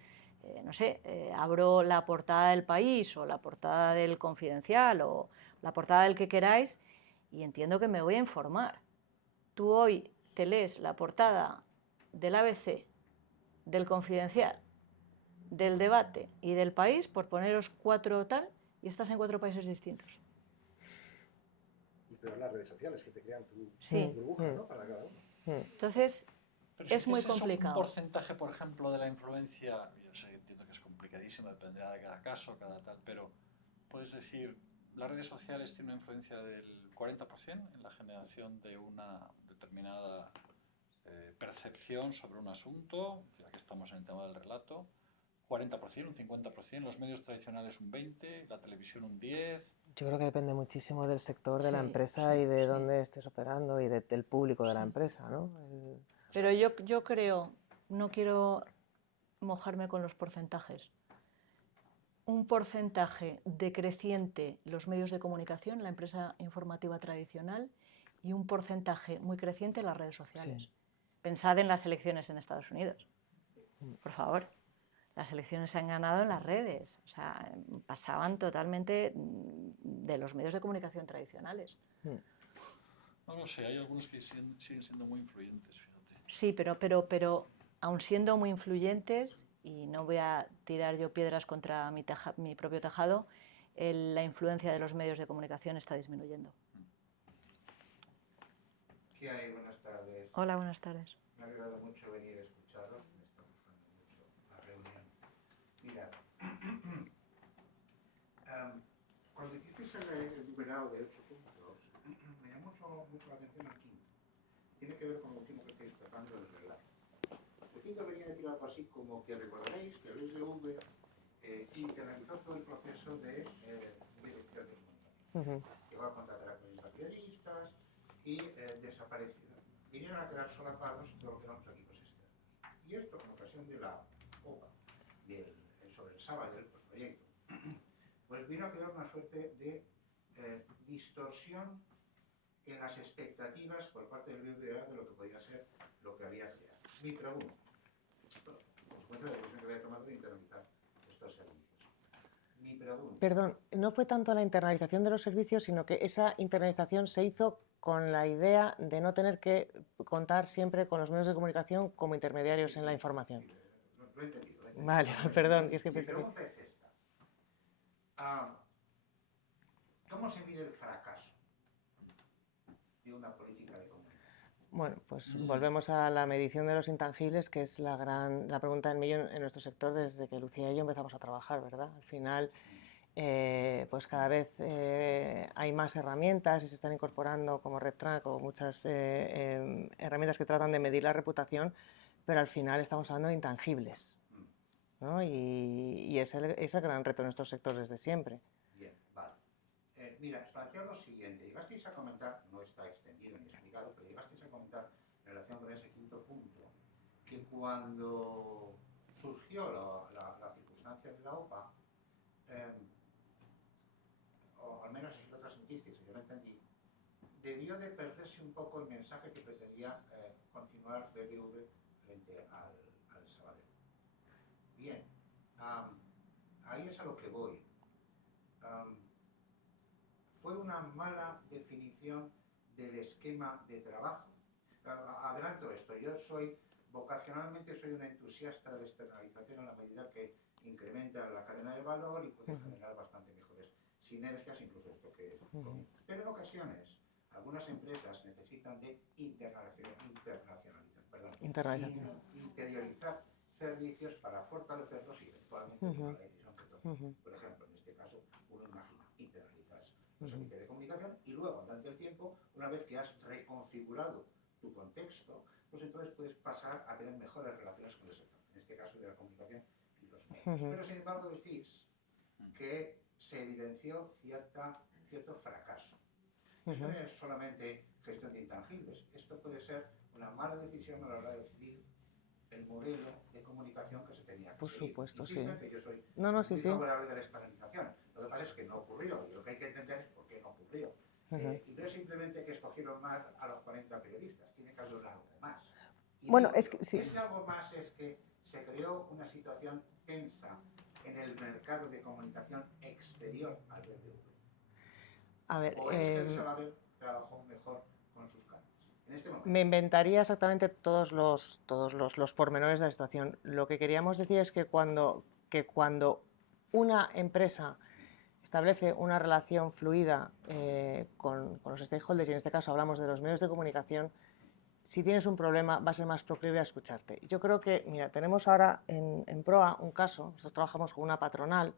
no sé, abro la portada del País o la portada del Confidencial o la portada del que queráis y entiendo que me voy a informar. Tú hoy te lees la portada del ABC, del Confidencial, del Debate y del País, por poneros 4 tal, y estás en 4 países distintos. Y peor las redes sociales que te crean tu burbuja, ¿no? Para cada uno. Entonces, pero es muy complicado. Un porcentaje, por ejemplo, de la influencia, yo sé, entiendo que es complicadísimo, dependerá de cada caso, cada tal, pero puedes decir, las redes sociales tienen una influencia del 40% en la generación de una determinada percepción sobre un asunto, ya que estamos en el tema del relato, 40%, un 50%, los medios tradicionales un 20%, la televisión un 10%. Yo creo que depende muchísimo del sector de la empresa y de dónde estés operando y del público de la empresa, ¿no? Pero yo creo, no quiero mojarme con los porcentajes, un porcentaje decreciente los medios de comunicación, la empresa informativa tradicional, y un porcentaje muy creciente las redes sociales. Sí. Pensad en las elecciones en Estados Unidos, por favor. Las elecciones se han ganado en las redes, o sea, pasaban totalmente de los medios de comunicación tradicionales. No lo sé, hay algunos que siguen siendo muy influyentes, fíjate. Sí, pero aun siendo muy influyentes, y no voy a tirar yo piedras contra mi propio tejado, la influencia de los medios de comunicación está disminuyendo. ¿Qué hay? Buenas tardes. Hola, buenas tardes. Me ha alegrado mucho venir a escucharlos, me está gustando mucho la reunión. Mira, cuando hicisteis el numerado de 8 puntos, me llamó mucho la atención el quinto. Tiene que ver con lo último que estáis tratando del relato. El quinto venía a decir algo así como que recordaréis que el SDV internalizó todo el proceso de dirección de comunicación. Llegó a contratar a periodistas y desaparecieron. Vinieron a quedar solapados todo lo que eran los equipos externos. Y esto, en ocasión de la OPA, sobre el sábado del proyecto, pues vino a crear una suerte de distorsión en las expectativas por parte del BBVA de lo que podía ser lo que había creado. Mi pregunta, por supuesto, la decisión que había tomado de internalizar estos servicios. Mi pregunta. Perdón, no fue tanto la internalización de los servicios, sino que esa internalización se hizo con la idea de no tener que contar siempre con los medios de comunicación como intermediarios en la información. Lo he entendido. Vale, perdón, que es que Mi pensé que... pregunta es esta. ¿Cómo se mide el fracaso de una política de comunicación? Bueno, pues volvemos a la medición de los intangibles, que es la pregunta del millón en nuestro sector desde que Lucía y yo empezamos a trabajar, ¿verdad? Al final, pues cada vez hay más herramientas y se están incorporando como RepTrack o muchas herramientas que tratan de medir la reputación, pero al final estamos hablando de intangibles, ¿no? Y es el gran reto de nuestro sector desde siempre. Bien, vale. Mira, planteo lo siguiente. Llegasteis a comentar, no está extendido ni explicado, pero llegasteis a comentar en relación con ese quinto punto, que cuando surgió la circunstancia de la OPA, o al menos así lo transmitisteis, yo lo entendí, debió de perderse un poco el mensaje que pretendía continuar BBV frente al Sabadell. Bien, ahí es a lo que voy. Fue una mala definición del esquema de trabajo. Adelanto esto, yo vocacionalmente soy un entusiasta de la externalización en la medida que incrementa la cadena de valor y puede generar bastante mejores sinergias, incluso esto que es conmigo. Pero en ocasiones, algunas empresas necesitan de interiorizar servicios para fortalecerlos y eventualmente tomar la decisión que tomen. Por ejemplo, en este caso, uno imagina internalizar los servicios de comunicación y luego, durante el tiempo, una vez que has reconfigurado tu contexto, pues entonces puedes pasar a tener mejores relaciones con el sector, en este caso de la comunicación y los medios. Pero sin embargo decís que se evidenció cierto fracaso. Esto no es solamente gestión de intangibles, esto puede ser una mala decisión a la hora de decidir el modelo de comunicación que se tenía que seguir. Por supuesto, Insisto sí. que yo soy muy favorable de la externalización. Lo que pasa es que no ocurrió, y lo que hay que entender es por qué no ocurrió. Y no es simplemente que escogieron más a los 40 periodistas, tiene que haber algo más. Y bueno, digo, es que sí. Ese algo más es que se creó una situación tensa en el mercado de comunicación exterior al BBV. A ver, ¿O es que el Sabadell trabajó mejor con sus canales? En este momento. Me inventaría exactamente todos los pormenores de la situación. Lo que queríamos decir es que cuando una empresa establece una relación fluida con los stakeholders, y en este caso hablamos de los medios de comunicación, si tienes un problema va a ser más proclive a escucharte. Yo creo que, mira, tenemos ahora en Proa un caso, nosotros trabajamos con una patronal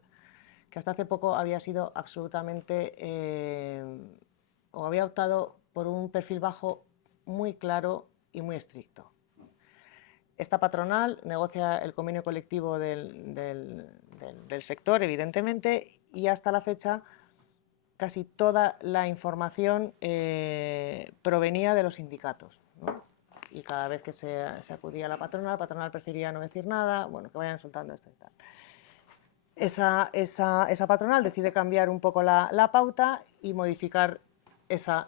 que hasta hace poco había sido absolutamente, o había optado por un perfil bajo muy claro y muy estricto. Esta patronal negocia el convenio colectivo del sector, evidentemente, y hasta la fecha casi toda la información provenía de los sindicatos, ¿no? Y cada vez que se acudía a la patronal prefería no decir nada, bueno, que vayan soltando esto y tal. esa patronal decide cambiar un poco la pauta y modificar esa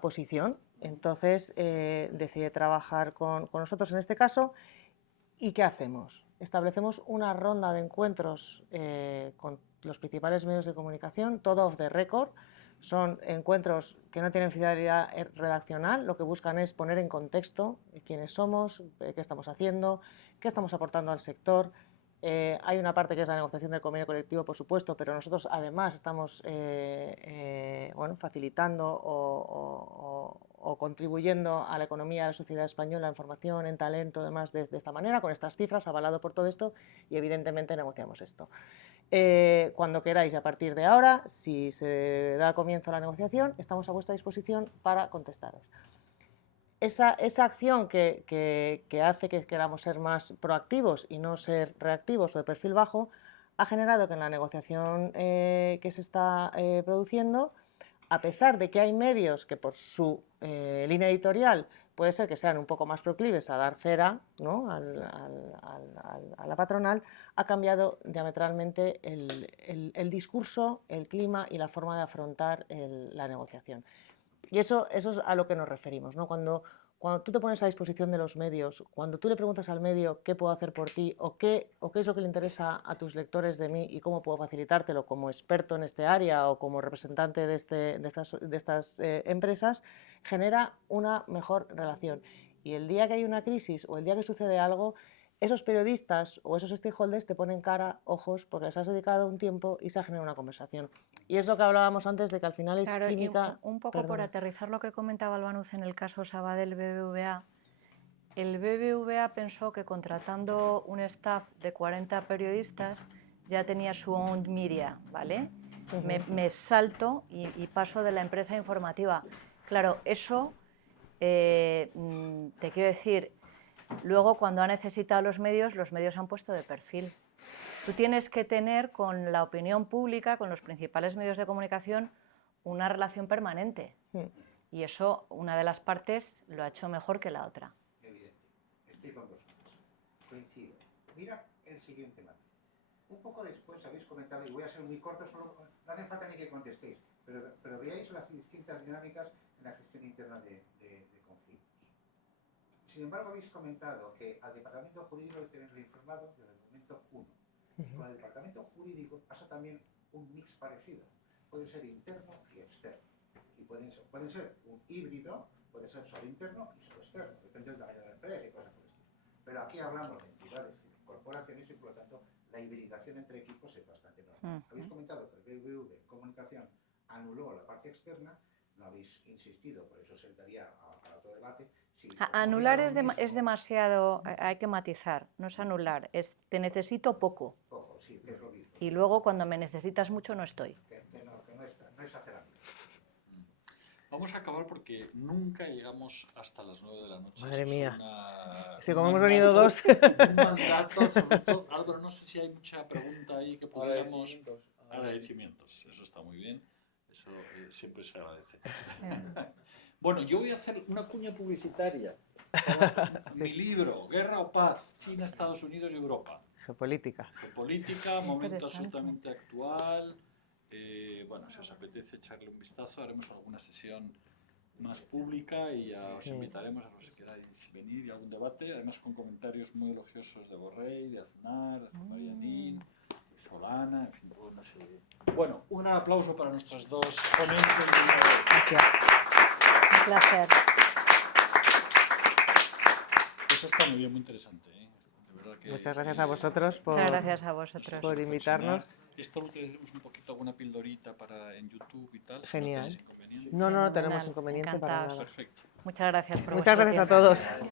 posición. Entonces decide trabajar con nosotros en este caso. ¿Y qué hacemos? Establecemos una ronda de encuentros con los principales medios de comunicación, todo off the record. Son encuentros que no tienen finalidad redaccional, lo que buscan es poner en contexto quiénes somos, qué estamos haciendo, qué estamos aportando al sector. Hay una parte que es la negociación del convenio colectivo, por supuesto, pero nosotros además estamos facilitando o contribuyendo a la economía de la sociedad española en formación, en talento, además de esta manera, con estas cifras, avalado por todo esto, y evidentemente negociamos esto. Cuando queráis, a partir de ahora, si se da comienzo a la negociación, estamos a vuestra disposición para contestaros. Esa acción que hace que queramos ser más proactivos y no ser reactivos o de perfil bajo, ha generado que en la negociación que se está produciendo, a pesar de que hay medios que por su línea editorial puede ser que sean un poco más proclives a dar cera, ¿no?, a la patronal, ha cambiado diametralmente el discurso, el clima y la forma de afrontar la negociación. Y eso es a lo que nos referimos, ¿no? Cuando tú te pones a disposición de los medios, cuando tú le preguntas al medio qué puedo hacer por ti o qué es lo que le interesa a tus lectores de mí y cómo puedo facilitártelo como experto en este área o como representante de estas empresas, genera una mejor relación. Y el día que hay una crisis o el día que sucede algo, esos periodistas o esos stakeholders te ponen cara, ojos, porque les has dedicado un tiempo y se ha generado una conversación. Y es lo que hablábamos antes de que al final es química... Un poco por aterrizar lo que comentaba Albanuz en el caso Sabadell BBVA. El BBVA pensó que contratando un staff de 40 periodistas ya tenía su own media, ¿vale? Me salto y paso de la empresa informativa. Claro, eso, te quiero decir, luego cuando ha necesitado los medios han puesto de perfil. Tú tienes que tener con la opinión pública, con los principales medios de comunicación, una relación permanente. Y eso, una de las partes lo ha hecho mejor que la otra. Evidente. Estoy con vosotros. Coincido. Mira el siguiente matiz. Un poco después habéis comentado, y voy a ser muy corto, solo, no hace falta ni que contestéis, pero veáis las distintas dinámicas en la gestión interna de conflictos. Sin embargo, habéis comentado que al departamento jurídico hay que tenerlo informado desde el momento 1. Con el departamento jurídico pasa también un mix parecido. Puede ser interno y externo. Y pueden ser un híbrido, puede ser solo interno y solo externo. Depende del tamaño de la empresa y cosas por el estilo. Pero aquí hablamos de entidades, corporaciones y por lo tanto la hibridación entre equipos es bastante normal. Habéis comentado que el BBV Comunicación anuló la parte externa, no habéis insistido, por eso se daría a otro debate. Si anular es demasiado, hay que matizar, no es anular, es te necesito poco. Poco, sí, que es lo mismo. Y luego cuando me necesitas mucho no estoy. Que no es hacer amigos. Vamos a acabar porque nunca llegamos hasta las 9 de la noche. Madre mía. Si como hemos venido dos. Un mandato, sobre todo, Álvaro, no sé si hay mucha pregunta ahí que podríamos... Agradecimientos, eso está muy bien, eso siempre se agradece. Bueno, yo voy a hacer una cuña publicitaria. Mi libro, Guerra o Paz, China, Estados Unidos y Europa. Geopolítica. Geopolítica, momento absolutamente actual. Bueno, si os apetece echarle un vistazo, haremos alguna sesión más pública y ya os invitaremos a los que queráis venir y algún debate, además con comentarios muy elogiosos de Borrell, de Aznar, de Marianín, de Solana, en fin, una serie. Bueno, un gran aplauso para nuestros dos ponentes. Gracias. Un placer. Pues está muy bien, muy interesante. De verdad que, muchas gracias a vosotros por invitarnos. Esto lo tenemos un poquito, alguna pildorita en YouTube y tal. Genial. Si no tenéis inconveniente. No tenemos inconveniente para nada. Perfecto. Muchas gracias por Muchas gracias vuestro a tiempo. todos.